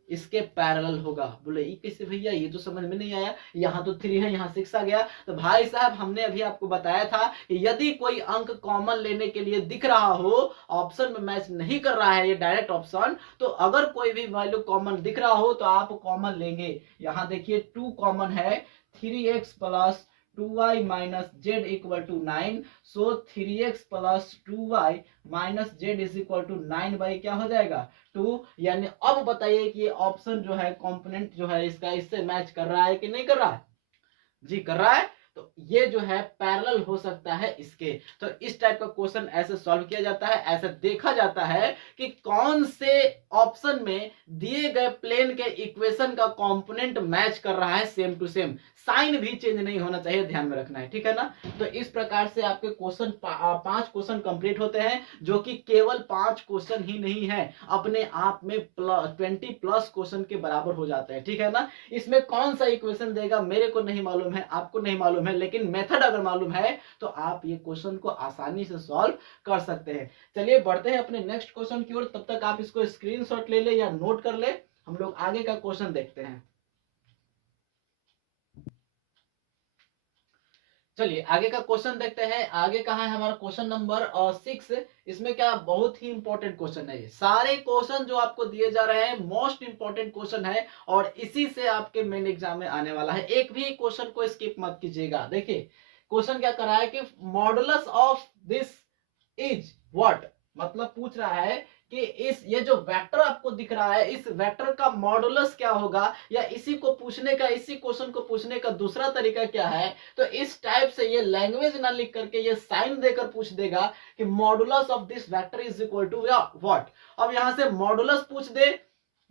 इसके पैरेलल होगा। बोले ये कैसे भैया, ये तो समझ में नहीं आया, यहाँ तो 3 है, यहाँ 6 आ गया। तो भाई साहब हमने अभी आपको बताया था कि यदि कोई अंक कॉमन लेने के लिए दिख रहा हो, ऑप्शन में मैच नहीं कर रहा है ये डायरेक्ट ऑप्शन, तो अगर कोई भी वैल्यू कॉमन दिख रहा हो तो आप कॉमन लेंगे। यहाँ देखिए 2 कॉमन है, 3x plus 2y minus Z equal to 9, so 3x plus 2y minus Z is equal to 9 by क्या हो जाएगा 2। यानी अब बताइए कि ये ऑप्शन जो है, कंपोनेंट जो है इसका इससे मैच कर रहा है कि नहीं कर रहा है? जी कर रहा है। तो ये जो है पैरेलल हो सकता है इसके। तो इस टाइप का क्वेश्चन ऐसे सॉल्व किया जाता है, ऐसे देखा जाता है कि कौन से ऑप्शन में दिए गए प्लेन के इक्वेशन का कंपोनेंट मैच कर रहा है सेम टू सेम। साइन भी चेंज नहीं होना चाहिए, ध्यान में रखना है, ठीक है ना। तो इस प्रकार से आपके क्वेश्चन 5 क्वेश्चन कंप्लीट होते हैं, जो कि केवल 5 क्वेश्चन ही नहीं है, अपने आप में 20 प्लस क्वेश्चन के बराबर हो जाते हैं, ठीक है ना। इसमें कौन सा इक्वेशन देगा मेरे को नहीं मालूम है, आपको नहीं मालूम है, लेकिन मेथड अगर मालूम है तो आप ये क्वेश्चन को आसानी से सॉल्व कर सकते हैं। चलिए बढ़ते हैं अपने नेक्स्ट क्वेश्चन की ओर। तब तक आप इसको स्क्रीनशॉट ले ले या नोट कर ले, हम लोग आगे का क्वेश्चन देखते हैं। चलिए आगे का क्वेश्चन देखते हैं। आगे कहा है हमारा क्वेश्चन नंबर 6। इसमें क्या बहुत ही इंपॉर्टेंट क्वेश्चन है, ये सारे क्वेश्चन जो आपको दिए जा रहे हैं मोस्ट इंपॉर्टेंट क्वेश्चन है, और इसी से आपके मेन एग्जाम में आने वाला है। एक भी क्वेश्चन को स्किप मत कीजिएगा। देखिए क्वेश्चन क्या कर रहा है कि modulus of this is what, मतलब पूछ रहा है कि इस, ये जो वेक्टर आपको दिख रहा है, इस वेक्टर का मॉडुलस क्या होगा, या इसी को पूछने का, इसी क्वेश्चन को पूछने का दूसरा तरीका क्या है। तो इस टाइप से ये लैंग्वेज ना लिख करके ये साइन देकर पूछ देगा कि modulus of this vector is equal to what. अब यहां से मॉडुलस पूछ दे,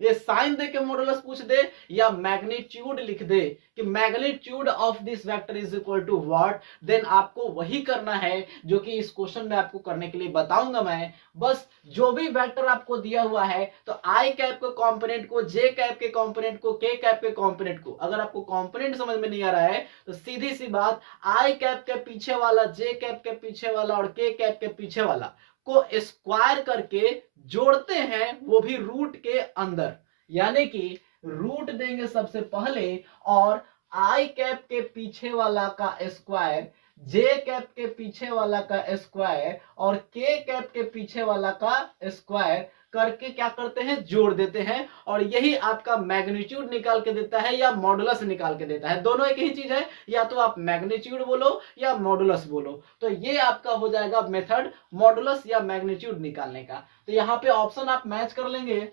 ये साइन दे के मॉडुलस पूछ दे, या मैग्नीट्यूड लिख दे कि magnitude of this vector is equal to what, then आपको वही करना है जो कि इस क्वेश्चन में आपको करने के लिए बताऊंगा मैं। बस जो भी वेक्टर आपको दिया हुआ है, तो आई कैप के कंपोनेंट को, जे कैप के कंपोनेंट को, के कैप के कंपोनेंट को, अगर आपको कंपोनेंट समझ में नहीं आ रहा है तो सीधी सी बात, आई कैप के पीछे वाला, जे कैप के पीछे वाला और के कैप के पीछे वाला को स्क्वायर करके जोड़ते हैं, वो भी रूट के अंदर। यानी कि रूट देंगे सबसे पहले, और आई कैप के पीछे वाला का स्क्वायर, जे कैप के पीछे वाला का स्क्वायर और के कैप के पीछे वाला का स्क्वायर करके क्या करते हैं, जोड़ देते हैं, और यही आपका मैग्नीट्यूड निकाल के देता है या मॉडुलस निकाल के देता है। दोनों एक ही चीज है, या तो आप मैग्नीट्यूड बोलो या मॉडुलस बोलो। तो ये आपका हो जाएगा मेथड मॉडुलस या मैग्नीट्यूड निकालने का। तो यहाँ पे ऑप्शन आप मैच कर लेंगे,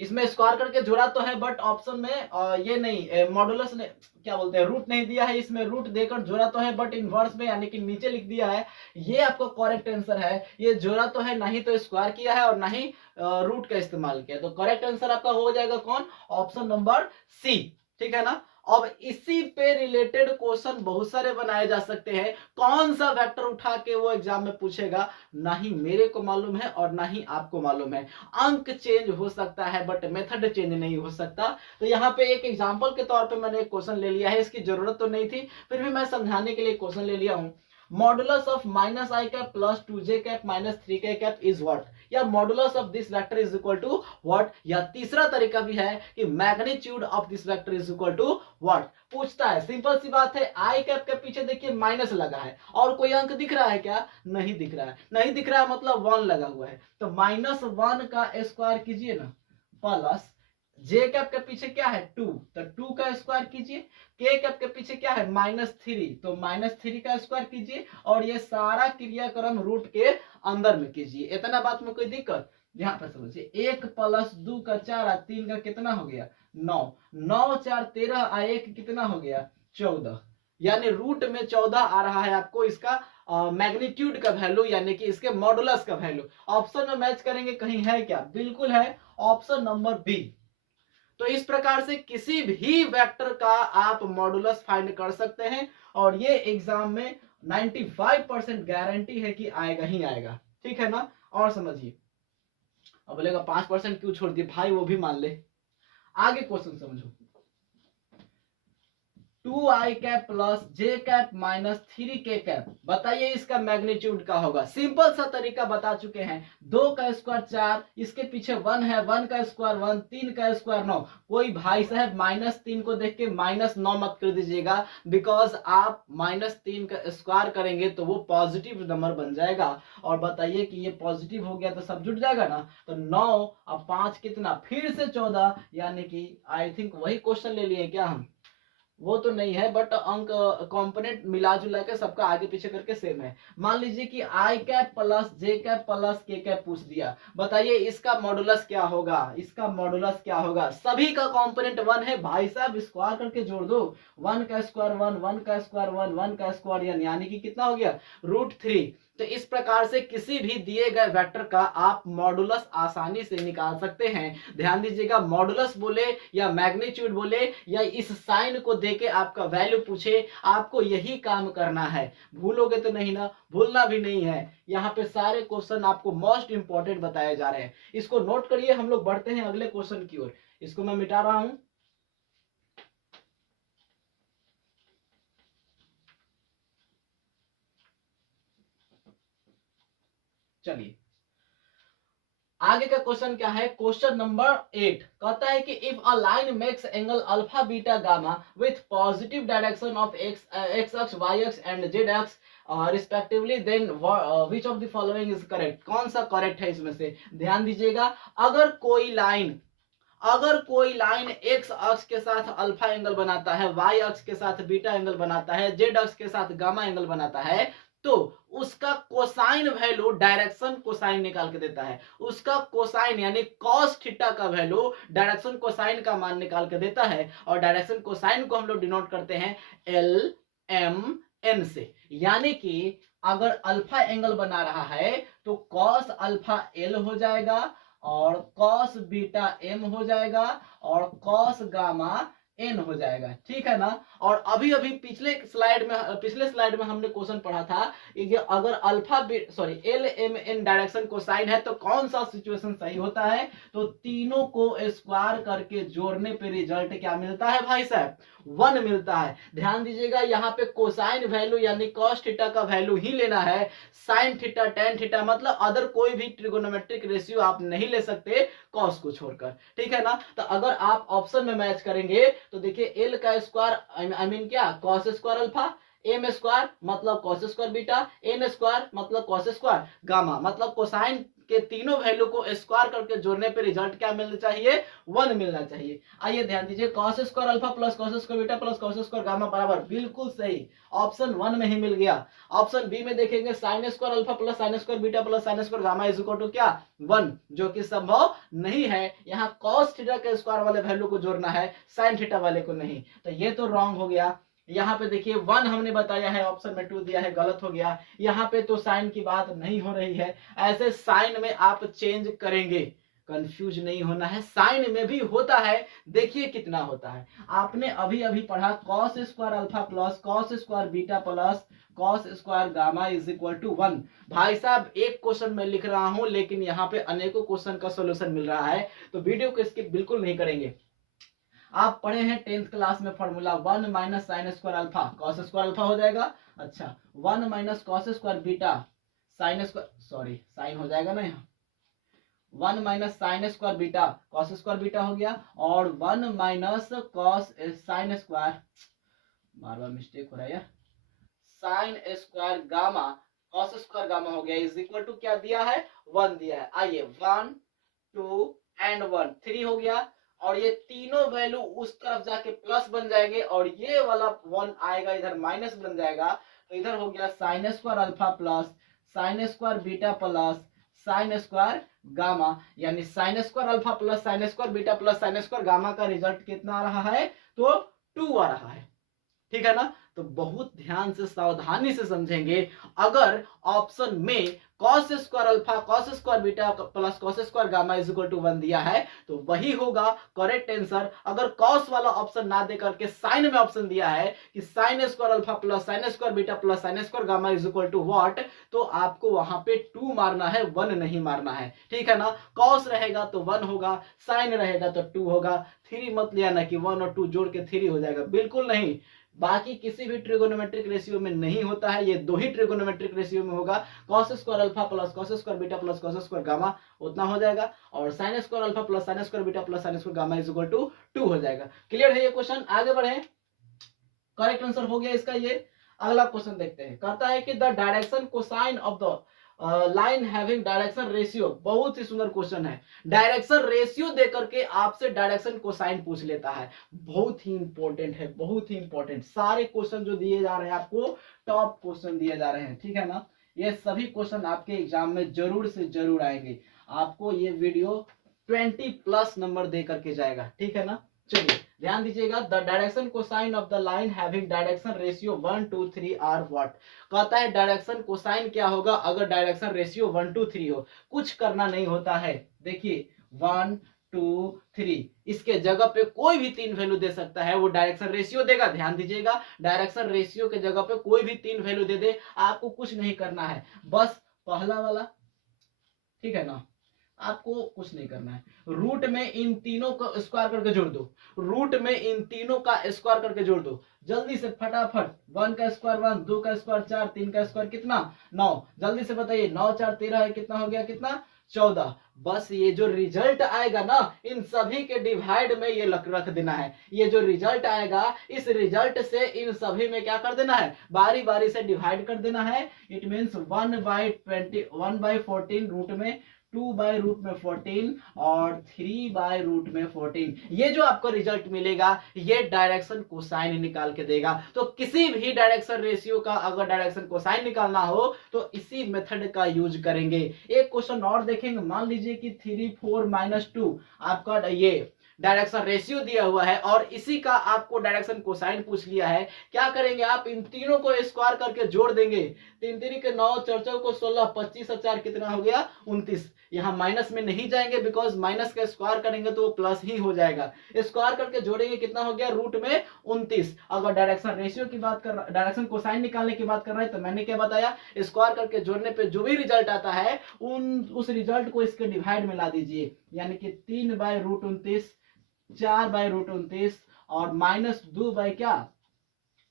इसमें स्क्वायर करके जोड़ा तो है, बट ऑप्शन में ये नहीं, मॉडुलस ने क्या बोलते हैं, रूट नहीं दिया है। इसमें रूट देकर जोड़ा तो है, बट इनवर्स में यानी कि नीचे लिख दिया है। ये आपको करेक्ट आंसर है। ये जोड़ा तो है, नहीं तो स्क्वायर किया है और नहीं रूट का इस्तेमाल किया। तो करेक्ट आंसर आपका हो जाएगा कौन, ऑप्शन नंबर सी, ठीक है ना। अब इसी पे रिलेटेड क्वेश्चन बहुत सारे बनाए जा सकते हैं। कौन सा वेक्टर उठा के वो एग्जाम में पूछेगा, ना ही मेरे को मालूम है और ना ही आपको मालूम है। अंक चेंज हो सकता है बट मेथड चेंज नहीं हो सकता। तो यहाँ पे एक एग्जांपल के तौर पे मैंने एक क्वेश्चन ले लिया है, इसकी जरूरत तो नहीं थी, फिर भी मैं समझाने के लिए क्वेश्चन ले लिया हूँ। Modulus of minus I cap plus 2j cap minus 3k cap is what, या modulus of this vector is equal to what, या तीसरा तरीका भी है कि magnitude of this vector is equal to what पूछता है। सिंपल सी बात है, आई कैप के पीछे देखिए माइनस लगा है, और कोई अंक दिख रहा है क्या, नहीं दिख रहा है। नहीं दिख रहा है मतलब 1 लगा हुआ है, तो -1 का स्क्वायर कीजिए ना, प्लस जे कैप के पीछे क्या है 2, तो 2 का स्क्वायर कीजिए। के कैप के पीछे क्या है -3, तो -3 का स्क्वायर कीजिए, और ये सारा क्रियाक्रम रूट के अंदर में कीजिए। इतना बात में कोई दिक्कत, यहाँ पर समझिए 1 + 2 का 4 3 का कितना हो गया 9, 9 4 13 1 कितना हो गया 14। यानी रूट में 14 आ रहा है आपको इसका मैग्नीट्यूड का वैल्यू, यानी कि इसके मॉडुलस का वैल्यू। ऑप्शन में मैच करेंगे, कहीं है क्या? बिल्कुल है, ऑप्शन नंबर बी। तो इस प्रकार से किसी भी वेक्टर का आप मॉडुलस फाइंड कर सकते हैं, और ये एग्जाम में 95% गारंटी है कि आएगा ही आएगा। ठीक है ना? और समझिए, अब बोलेगा 5% क्यों छोड़ दिए भाई, वो भी मान ले। आगे क्वेश्चन समझो। 2i कैप प्लस जे कैप माइनस 3k कैप, बताइए इसका मैग्नीट्यूड का होगा। सिंपल सा तरीका बता चुके हैं। 2 का स्क्वायर 4, इसके पीछे 1 है, 1 का स्क्वायर 1, 3 का स्क्वायर 9। कोई भाई साहब -3 को देख के -9 मत कर दीजिएगा, बिकॉज आप -3 का स्क्वायर करेंगे तो वो पॉजिटिव नंबर बन जाएगा। और बताइए कि ये पॉजिटिव हो गया तो सब जुट जाएगा ना। तो 9 और 5 कितना, फिर से 14, यानी कि आई थिंक वही क्वेश्चन ले लिए क्या हम, वो तो नहीं है, बट अंक कंपोनेंट मिला जुला के सबका आगे पीछे करके सेम है। मान लीजिए कि आई कैप प्लस जे कैप प्लस के कैप पूछ दिया, बताइए इसका मॉडुलस क्या होगा, इसका मॉडुलस क्या होगा। सभी का कंपोनेंट 1 है भाई साहब, स्क्वायर करके जोड़ दो। 1 का स्क्वायर 1, 1 का स्क्वायर 1, 1 का स्क्वायर यानी कि कितना हो गया, √3। तो इस प्रकार से किसी भी दिए गए वेक्टर का आप मॉडुलस आसानी से निकाल सकते हैं। ध्यान दीजिएगा, मॉडुलस बोले या मैग्नीट्यूड बोले या इस साइन को देके आपका वैल्यू पूछे, आपको यही काम करना है। भूलोगे तो नहीं ना, भूलना भी नहीं है। यहाँ पे सारे क्वेश्चन आपको मोस्ट इंपॉर्टेंट बताए जा रहे हैं, इसको नोट करिए। हम लोग बढ़ते हैं अगले क्वेश्चन की ओर। इसको मैं मिटा रहा हूं। चलिए आगे का क्वेश्चन क्या है। क्वेश्चन नंबर 8 कहता है कि if a line makes angle alpha beta gamma with positive direction of X अक्ष, वाई अक्ष एंड जेड अक्ष respectively, then which of the following is correct. कौन सा करेक्ट है इसमें से? ध्यान दीजिएगा, अगर कोई लाइन एक्स अक्ष के साथ अल्फा एंगल बनाता है, वाई अक्ष के साथ बीटा एंगल बनाता है, जेड अक्ष के साथ गामा एंगल बनाता है, तो उसका कोसाइन वैल्यू डायरेक्शन कोसाइन निकाल के देता है। उसका कोसाइन यानी कॉस थीटा का वैल्यू डायरेक्शन कोसाइन का मान निकाल के देता है। और डायरेक्शन कोसाइन को हम लोग डिनोट करते हैं एल एम एन से। यानी कि अगर अल्फा एंगल बना रहा है तो कॉस अल्फा एल हो जाएगा, और कॉस बीटा एम हो जाएगा, और कॉस गामा एन हो जाएगा। ठीक है ना? और अभी अभी पिछले स्लाइड में हमने क्वेश्चन पढ़ा था कि अगर L M N direction cosine है तो कौन सा सिचुएशन सही होता है। तो तीनों को स्क्वायर करके जोड़ने पे रिजल्ट क्या मिलता है भाई साहब? 1 मिलता है। ध्यान दीजिएगा, यहाँ पे कोसाइन वैल्यू यानी कॉस थीटा का वैल्यू ही लेना है। साइन थीटा, टेन थीटा मतलब अदर कोई भी ट्रिगोनोमेट्रिक रेशियो आप नहीं ले सकते कॉस को छोड़कर। ठीक है ना? तो अगर आप ऑप्शन में मैच करेंगे तो देखिए एल का स्क्वायर आई मीन क्या, cos square alpha, M square मतलब cos square beta, N square मतलब कॉस स्क्वायर गामा, मतलब कोसाइन के तीनों वैल्यू को स्क्वायर करके जोड़ने पे रिजल्ट क्या मिलना चाहिए? 1 मिलना चाहिए। आइए ध्यान दीजिए, cos square alpha plus cos square beta plus cos square gamma बराबर, बिल्कुल सही, ऑप्शन 1 में ही मिल गया। ऑप्शन बी में देखेंगे sine square alpha plus sine square beta plus sine square gamma is equal to क्या, 1, जो कि संभव नहीं है। यहाँ कॉस थीटा के स्क्वायर वाले वैल्यू को जोड़ना है, साइन थीटा वाले को नहीं। तो ये तो रॉन्ग हो गया। यहाँ पे देखिए 1 हमने बताया है, ऑप्शन में 2 दिया है, गलत हो गया। यहाँ पे तो साइन की बात नहीं हो रही है। ऐसे साइन में आप चेंज करेंगे, कंफ्यूज नहीं होना है, साइन में भी होता है। देखिए कितना होता है, आपने अभी अभी पढ़ा cos square alpha plus cos square beta plus cos square gamma is equal to 1। भाई साहब एक क्वेश्चन मैं लिख रहा हूं, लेकिन यहाँ पे अनेकों क्वेश्चन का सोल्यूशन मिल रहा है, तो वीडियो को स्किप बिल्कुल नहीं करेंगे। आप पढ़े हैं 10th क्लास में formula 1 minus sign square alpha cos square alpha हो जाएगा। अच्छा 1 minus cos square beta sine square, sorry sine हो जाएगा ना, यहाँ 1 minus sign square beta cos square beta हो गया, और 1 माइनस कॉस साइन स्क्वायर, बार बार मिस्टेक हो रहा है यार, sign square gamma cos square gamma हो गया इज इक्वल टू क्या दिया है, 1 दिया है। आइए 1 2 एंड 1 3 हो गया, और ये तीनों वैल्यू उस तरफ जाके प्लस बन जाएंगे, और ये वाला 1 आएगा इधर माइनस बन जाएगा। तो इधर हो गया sine square alpha plus sine square beta plus sine square gamma, यानी sine square alpha plus sine square beta plus sine square gamma का रिजल्ट कितना आ रहा है? तो 2 आ रहा है। ठीक है ना? तो बहुत ध्यान से सावधानी से समझेंगे। अगर ऑप्शन में cos square alpha cos square beta plus cos square gamma is equal to 1 दिया है तो वही होगा करेक्ट आंसर। अगर cos वाला ऑप्शन ना दे करके साइन में ऑप्शन दिया है कि sin square alpha plus sin square beta plus sin square gamma is equal to what, तो आपको वहां पे 2 मारना है, 1 नहीं मारना है, ठीक है ना। cos रहेगा तो 1 होगा, sin रहेगा तो 2 होगा। 3 मत लिया ना कि 1 और 2 जोड़ के 3 हो जाएगा, बिल्कुल नहीं। बाकी किसी भी ट्रिगोनोमेट्रिक रेशियो में नहीं होता है, ये 2 ही ट्रिगोनोमेट्रिक रेशियो में होगा। cos square alpha plus cos square beta plus cos square gamma उतना हो जाएगा, और sin square alpha plus sin square beta plus sin square gamma is equal to 2 हो जाएगा। क्लियर है ये क्वेश्चन? आगे बढ़े, करेक्ट आंसर हो गया इसका ये। अगला क्वेश्चन देखते हैं, कहता है कि the direction cosine of the line having direction ratio. बहुत ही सुंदर क्वेश्चन है। डायरेक्शन रेशियो देकर के आपसे डायरेक्शन कोसाइन पूछ लेता है। बहुत ही इंपॉर्टेंट है, बहुत ही इंपॉर्टेंट। सारे क्वेश्चन जो दिए जा रहे हैं आपको टॉप क्वेश्चन दिए जा रहे हैं, ठीक है ना। ये सभी क्वेश्चन आपके एग्जाम में जरूर से जरूर आएंगे। आपको ये वीडियो 20+ नंबर दे करके जाएगा, ठीक है ना। चलिए ध्यान दीजिएगा, the direction cosine of the line having direction ratio 1 2 3 are what. कहता है डायरेक्शन कोसाइन क्या होगा अगर डायरेक्शन रेशियो 1 2 3 हो। कुछ करना नहीं होता है, देखिए 1 2 3 इसके जगह पे कोई भी 3 वैल्यू दे सकता है, वो डायरेक्शन रेशियो देगा। ध्यान दीजिएगा, डायरेक्शन रेशियो के जगह पे कोई भी 3 वैल्यू दे दे, आपको कुछ नहीं करना है, बस पहला वाला, ठीक है ना, आपको कुछ नहीं करना है। रूट में इन तीनों का स्क्वायर करके जोड़ दो, रूट में इन तीनों का स्क्वायर करके जोड़ दो जल्दी से फटाफट। 1 का स्क्वायर 1, 2 का स्क्वायर 4, 3 का स्क्वायर कितना 9। जल्दी से बताइए, 9 4 13 है, कितना हो गया, कितना 14। बस ये जो रिजल्ट आएगा ना, इन सभी के डिवाइड में ये रख देना है। ये जो रिजल्ट आएगा, इस रिजल्ट से इन सभी में क्या कर देना है, बारी बारी से डिवाइड कर देना है। इट मीन्स 1/20 1/14 रूट में, 2/रूट में 14 और 3/रूट में 14। ये जो आपको रिजल्ट मिलेगा ये डायरेक्शन कोसाइन निकाल के देगा। तो किसी भी डायरेक्शन रेशियो का अगर डायरेक्शन कोसाइन निकालना हो तो इसी मेथड का यूज करेंगे। एक क्वेश्चन और देखेंगे, मान लीजिए कि 3 4 -2 आपका ये डायरेक्शन रेशियो दिया हुआ है और इसी का आपको डायरेक्शन कोसाइन पूछ लिया है। क्या करेंगे आप, इन तीनों को स्क्वायर करके जोड़ देंगे। 3 3 के 9, 4 4 को 16, 25 और 4 कितना हो गया 29। यहाँ माइनस में नहीं जाएंगे बिकॉज माइनस का स्क्वायर करेंगे तो वो प्लस ही हो जाएगा। स्क्वायर करके जोड़ेंगे कितना हो गया, रूट में 29। अगर डायरेक्शन रेशियो की बात कर रहा, डायरेक्शन कोसाइन निकालने की बात कर रहे हैं तो मैंने क्या बताया, स्क्वायर करके जोड़ने पे जो भी रिजल्ट आता है उस रिजल्ट को इसके डिवाइड में ला दीजिए। यानी कि 3/√29, 4/√29 और -2 क्या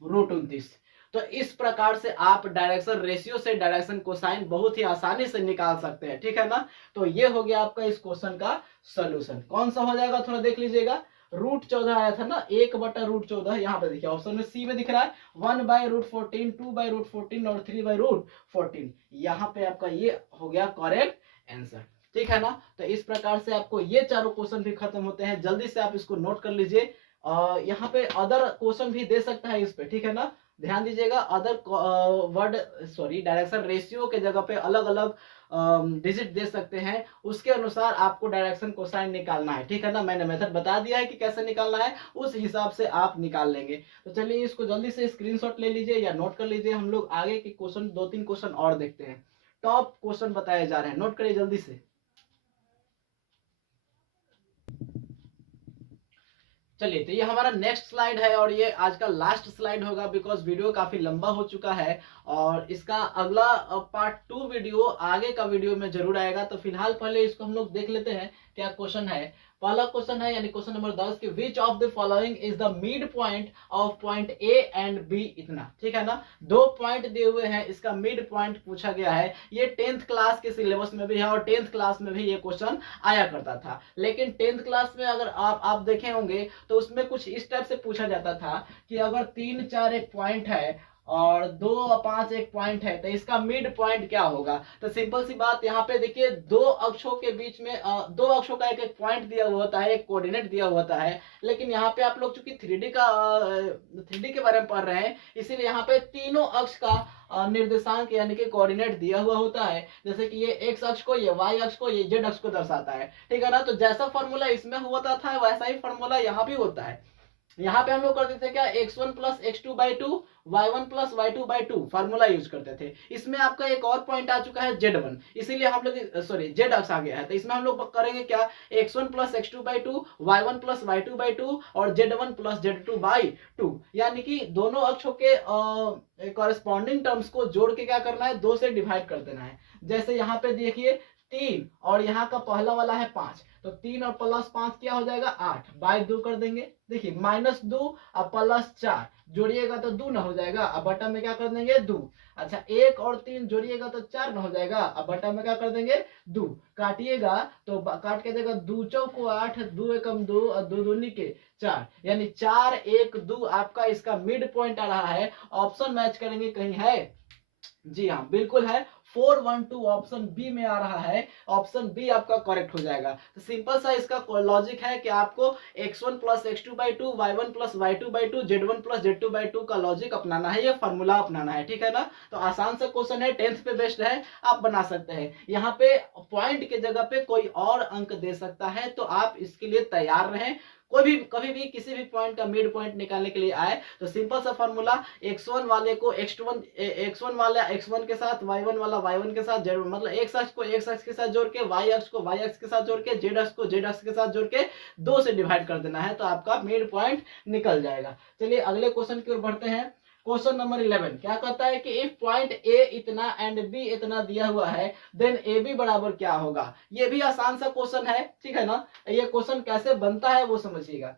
√29। तो इस प्रकार से आप डायरेक्शन रेशियो से डायरेक्शन कोसाइन बहुत ही आसानी से निकाल सकते हैं, ठीक है ना। तो ये हो गया आपका इस क्वेश्चन का सोल्यूशन। कौन सा हो जाएगा थोड़ा देख लीजिएगा। √14 आया था ना, 1/√14, यहाँ पे देखिए ऑप्शन में सी में दिख रहा है 1/√14, 2/√14 और 3/√14। यहाँ पे आपका ये हो गया करेक्ट आंसर, ठीक है ना। तो इस प्रकार से आपको ये चारों क्वेश्चन भी खत्म होते हैं। जल्दी से आप इसको नोट कर लीजिए। यहाँ पे अदर क्वेश्चन भी दे सकता है इस पे, ठीक है ना। ध्यान दीजिएगा, अदर डायरेक्शन रेशियो के जगह पे अलग अलग डिजिट दे सकते हैं, उसके अनुसार आपको डायरेक्शन कोसाइन निकालना है, ठीक है ना। मैंने मेथड बता दिया है कि कैसे निकालना है, उस हिसाब से आप निकाल लेंगे। तो चलिए इसको जल्दी से स्क्रीनशॉट ले लीजिए या नोट कर लीजिए। हम लोग आगे के क्वेश्चन 2-3 क्वेश्चन और देखते हैं। टॉप क्वेश्चन बताए जा रहे हैं, नोट करिए जल्दी से। चलिए तो ये हमारा नेक्स्ट स्लाइड है और ये आज का लास्ट स्लाइड होगा बिकॉज वीडियो काफी लंबा हो चुका है और इसका अगला पार्ट 2 वीडियो आगे का वीडियो में जरूर आएगा। तो फिलहाल पहले इसको हम लोग देख लेते हैं क्या क्वेश्चन है। पहला क्वेश्चन है यानी क्वेश्चन नंबर 10 कि which of the following is the mid point of point A and B, इतना, ठीक है ना। 2 पॉइंट दिए हुए हैं, इसका मिड पॉइंट पूछा गया है। ये 10th क्लास के सिलेबस में भी है और 10th क्लास में भी ये क्वेश्चन आया करता था। लेकिन 10th क्लास में अगर आप देखे होंगे तो उसमें कुछ इस टाइप से पूछा जाता था कि अगर 3 4 एक पॉइंट है और 2 और 5 एक पॉइंट है तो इसका मिड पॉइंट क्या होगा। तो सिंपल सी बात, यहाँ पे देखिए 2 अक्षों के बीच में 2 अक्षों का एक पॉइंट दिया हुआ होता है, एक कोऑर्डिनेट दिया हुआ होता है। लेकिन यहाँ पे आप लोग चूंकि 3D के बारे में पढ़ रहे हैं, इसीलिए यहाँ पे तीनों अक्ष का निर्देशांक यानी कि कोऑर्डिनेट दिया हुआ होता है। जैसे कि ये एक्स अक्ष को, ये वाई अक्ष को, ये जेड अक्ष को दर्शाता है, ठीक है ना। तो जैसा फॉर्मूला इसमें होता था वैसा ही फॉर्मूला यहाँ भी होता है। यहाँ पे हम लोग करते थे क्या, x1 plus x two by two, y1 plus y2 by two formula use करते थे। इसमें आपका एक और पॉइंट आ चुका है z1, इसीलिए हम लोग सॉरी z अक्ष आ गया है, तो इसमें हम लोग करेंगे क्या, x1 plus x two by two, y1 plus y2 by two और z1 plus z2 by two, यानी कि दोनों अक्षों के कॉरेस्पॉन्डिंग टर्म्स को जोड़ के क्या करना है, 2 से डिवाइड कर देना है। जैसे यहाँ पे देखिए 3 और यहाँ का पहला वाला है 5, तो 3 और प्लस 5 क्या हो जाएगा 8, बाई 2 कर देंगे। देखिए -2 और प्लस 4 जोड़िएगा तो 2 ना हो जाएगा, अब बटा में क्या कर देंगे 2। अच्छा 1 और 3 जोड़िएगा तो 4 ना हो जाएगा, अब बटा में क्या कर देंगे 2। काटिएगा तो काट के देगा 2 चौको 8, 2 एकम 2 और 2 दूनी के 4, यानी 4 1 2 आपका इसका मिड पॉइंट आ रहा है। ऑप्शन मैच करेंगे कहीं है, जी हाँ बिल्कुल है, 412 ऑप्शन बी में आ रहा है, ऑप्शन बी आपका करेक्ट हो जाएगा। तो सिंपल सा इसका लॉजिक है कि आपको x1 plus x two by two, y1 plus y2 by two, z1 plus z2 by two का लॉजिक अपनाना है, ये फार्मूला अपनाना है, ठीक है ना। तो आसान सा क्वेश्चन है, 10th पे बेस्ड है, आप बना सकते हैं। यहाँ पे पॉइंट के जगह पे कोई और अंक दे सकता है, तो आप इसके लिए तैयार रहें। कोई भी कभी भी किसी भी पॉइंट का मिड पॉइंट निकालने के लिए आए तो सिंपल सा फॉर्मूला, x1 वाले को x1 वाला x1 के साथ, y1 वाला y1 के साथ, मतलब x अक्ष को x अक्ष के साथ जोड़ के, y अक्ष को y अक्ष के साथ जोड़ के, z अक्ष को z अक्ष के साथ जोड़ के 2 से डिवाइड कर देना है, तो आपका मिड पॉइंट निकल जाएगा। चलिए अगले क्वेश्चन की ओर बढ़ते हैं। क्वेश्चन नंबर 11 क्या कहता है कि इफ पॉइंट ए इतना एंड बी इतना दिया हुआ है, देन ए बी बराबर क्या होगा। ये भी आसान सा क्वेश्चन है, ठीक है ना। ये क्वेश्चन कैसे बनता है वो समझिएगा।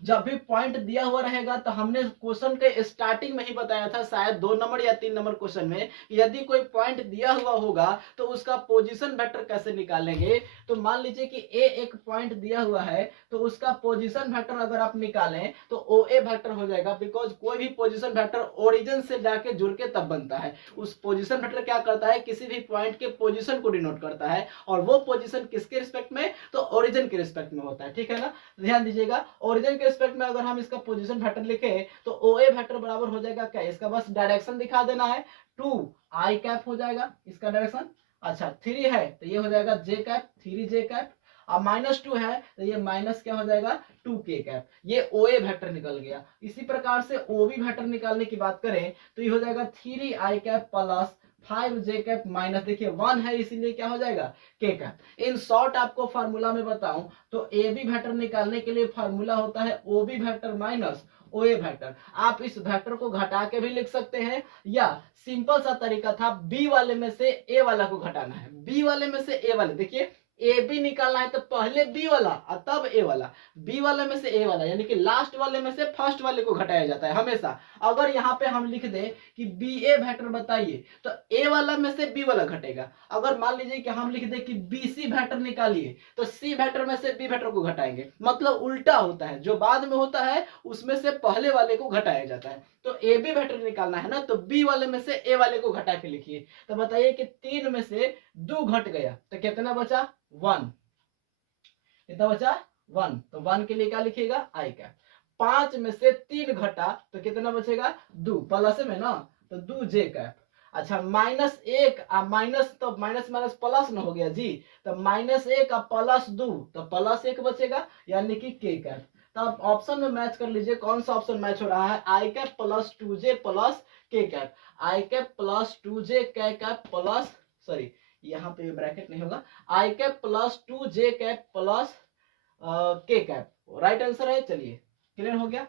जब भी पॉइंट दिया हुआ रहेगा तो हमने क्वेश्चन के स्टार्टिंग में ही बताया था, शायद 2 नंबर या 3 नंबर क्वेश्चन में, यदि कोई पॉइंट दिया हुआ होगा तो उसका पोजीशन वेक्टर कैसे निकालेंगे। तो मान लीजिए कि ए एक पॉइंट दिया हुआ है, तो उसका पोजीशन वेक्टर अगर आप निकालें तो ओ ए वेक्टर हो जाएगा, बिकॉज कोई भी पोजीशन वेक्टर ओरिजिन से जाके जुड़ के तब बनता है। उस पोजीशन वेक्टर क्या करता है, किसी भी पॉइंट के पोजीशन को डिनोट करता है, और वो पोजीशन किसके रिस्पेक्ट में, तो ओरिजिन के रिस्पेक्ट में होता है, ठीक है ना। ध्यान दीजिएगा, ओरिजिन के रिस्पेक्ट में अगर हम इसका पोजीशन वेक्टर लिखे तो ओ ए वेक्टर बराबर हो जाएगा क्या, इसका बस डायरेक्शन दिखा देना है, 2 आई कैप हो जाएगा इसका डायरेक्शन। अच्छा 3 है तो ये हो जाएगा जे कैप, 3 जे कैप। अब -2 है तो ये माइनस क्या हो जाएगा 2 के कैप। ये ओ ए वेक्टर निकल गया। इसी प्रकार से ओ बी वेक्टर निकालने की बात करें तो ये हो जाएगा 3 आई कैप प्लस 5 जे कैप माइनस, देखिए 1 है इसीलिए क्या हो जाएगा के कैप। इन शॉर्ट आपको फार्मूला में बताऊं तो ए बी वेक्टर निकालने के लिए फार्मूला होता है O B vector minus O ए वेक्टर। आप इस वेक्टर को घटा के भी लिख सकते हैं, या सिंपल सा तरीका था बी वाले में से ए वाला को घटाना है, बी वाले में से ए वाले, देखिए ए बी निकालना है तो पहले बी वाला और तब ए वाला, बी वाले में से ए वाला, यानी कि लास्ट वाले में से फर्स्ट वाले को घटाया जाता है हमेशा। अगर यहाँ पे हम लिख दें कि बी ए वेक्टर बताइए तो ए वाला में से बी वाला घटेगा। अगर मान लीजिए कि हम लिख दें कि बी सी वेक्टर निकालिए तो सी वेक्टर में से बी वेक्टर को घटाएंगे, मतलब उल्टा होता है, जो बाद में होता है उसमें से पहले वाले को घटाया जाता है। तो ए बी वेक्टर निकालना है ना, तो बी वाले में से ए वाले को घटा के लिखिए। तो बताइए कि 3 में से 2 घट गया तो कितना बचा 1, कितना बचा 1, तो 1 के लिए क्या लिखिएगा आई कैप। 5 में से 3 घटा तो कितना बचेगा 2, प्लस में ना, तो 2 जे कैप। अच्छा -1 माइनस, तो माइनस माइनस प्लस न हो गया जी, तो -1 प्लस 2 तो +1 बचेगा, यानी कि के कैप। तो आप ऑप्शन में मैच कर लीजिए कौन सा ऑप्शन मैच हो रहा है, आई cap plus 2j plus K cap, आई कैप प्लस 2j के कैप प्लस, सॉरी यहाँ पे ब्रैकेट नहीं होगा, I cap plus 2j cap plus K cap, right answer है। चलिए क्लियर हो गया।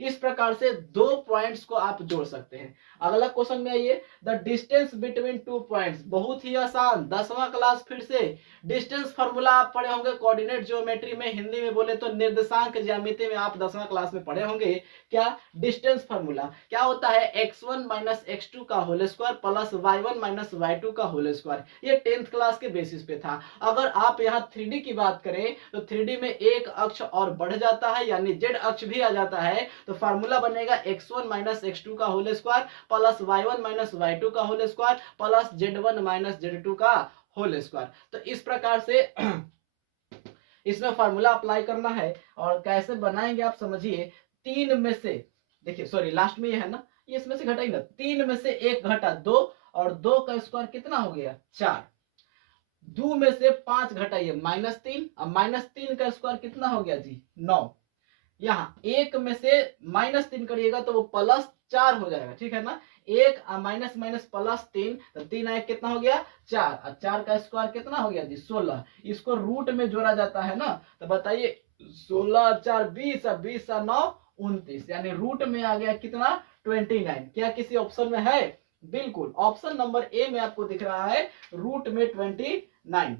इस प्रकार से 2 पॉइंट्स को आप जोड़ सकते हैं। अगला क्वेश्चन में आइए, द डिस्टेंस बिटवीन 2 पॉइंट्स, बहुत ही आसान 10वां क्लास। फिर से डिस्टेंस फार्मूला आप पढ़े होंगे कोऑर्डिनेट ज्योमेट्री में, हिंदी में बोले तो निर्देशांक ज्यामिति में आप 10वां क्लास में पढ़े होंगे। क्या डिस्टेंस फार्मूला क्या होता है, x1 माइनस x2 का whole square plus y1 minus y2 का होल स्क्वायर। ये 10th क्लास के बेसिस पे था। अगर आप यहाँ 3D की बात करें तो 3D में एक अक्ष और बढ़ जाता है, यानी z अक्ष भी आ जाता है, तो फार्मूला बनेगा x1 माइनस x2 का whole square plus y1 minus y2 का whole square plus z1 minus z2 का होल स्क्वायर। तो इस प्रकार से इसमें फार्मूला अप्लाई करना है, और कैसे बनाएंगे आप समझिए। 3 में से, देखिए सॉरी लास्ट में ये है ना, ये इसमें से घटाई ना, 3 में से 1 घटा 2, और 2 का स्क्वायर कितना हो गया 4, 2 में से 5 घटाइए -3, अब -3 का स्क्वायर कितना हो गया जी 9, यहाँ 1 में से -3 करिएगा तो वो +4 हो जाएगा, ठीक है ना। 1 माइनस माइनस +3, तो 3 1 कितना हो गया 4, और 4 का स्क्वायर कितना हो गया जी 16। इसको रूट में जोड़ा जाता है ना, तो बताइए 16 4 20 और 20 और 9 29, यानी रूट में आ गया कितना 29। क्या किसी ऑप्शन में है? बिल्कुल, ऑप्शन नंबर ए में आपको दिख रहा है रूट में 29।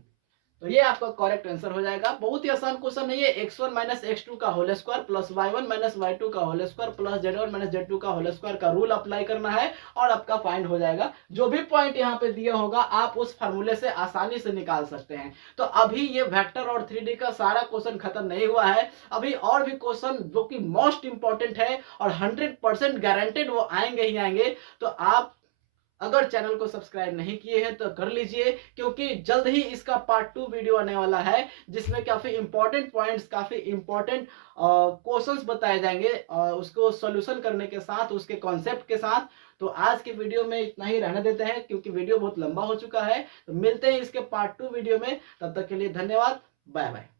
तो ये आपका करेक्ट आंसर हो जाएगा। बहुत ही आसान क्वेश्चन है ये। x1 माइनस x2 का whole square plus y1 minus y2 का whole square plus z1 minus z2 का होल स्क्वायर का रूल अप्लाई करना है और आपका फाइंड हो जाएगा। जो भी पॉइंट यहाँ पे दिया होगा आप उस फार्मूले से आसानी से निकाल सकते हैं। तो अभी ये वेक्टर और 3D का सारा क्वेश्चन खत्म नहीं हुआ है, अभी और भी क्वेश्चन जो कि मोस्ट इंपॉर्टेंट है और 100% गारंटेड वो आएंगे ही आएंगे। तो आप अगर चैनल को सब्सक्राइब नहीं किए हैं तो कर लीजिए, क्योंकि जल्द ही इसका पार्ट 2 वीडियो आने वाला है जिसमें काफी इंपॉर्टेंट पॉइंट्स, काफी इंपॉर्टेंट क्वेश्चंस बताए जाएंगे उसको सॉल्यूशन करने के साथ, उसके कॉन्सेप्ट के साथ। तो आज के वीडियो में इतना ही रहने देते हैं क्योंकि वीडियो बहुत लंबा हो चुका है। तो मिलते हैं इसके पार्ट 2 वीडियो में, तब तक के लिए धन्यवाद, बाय बाय।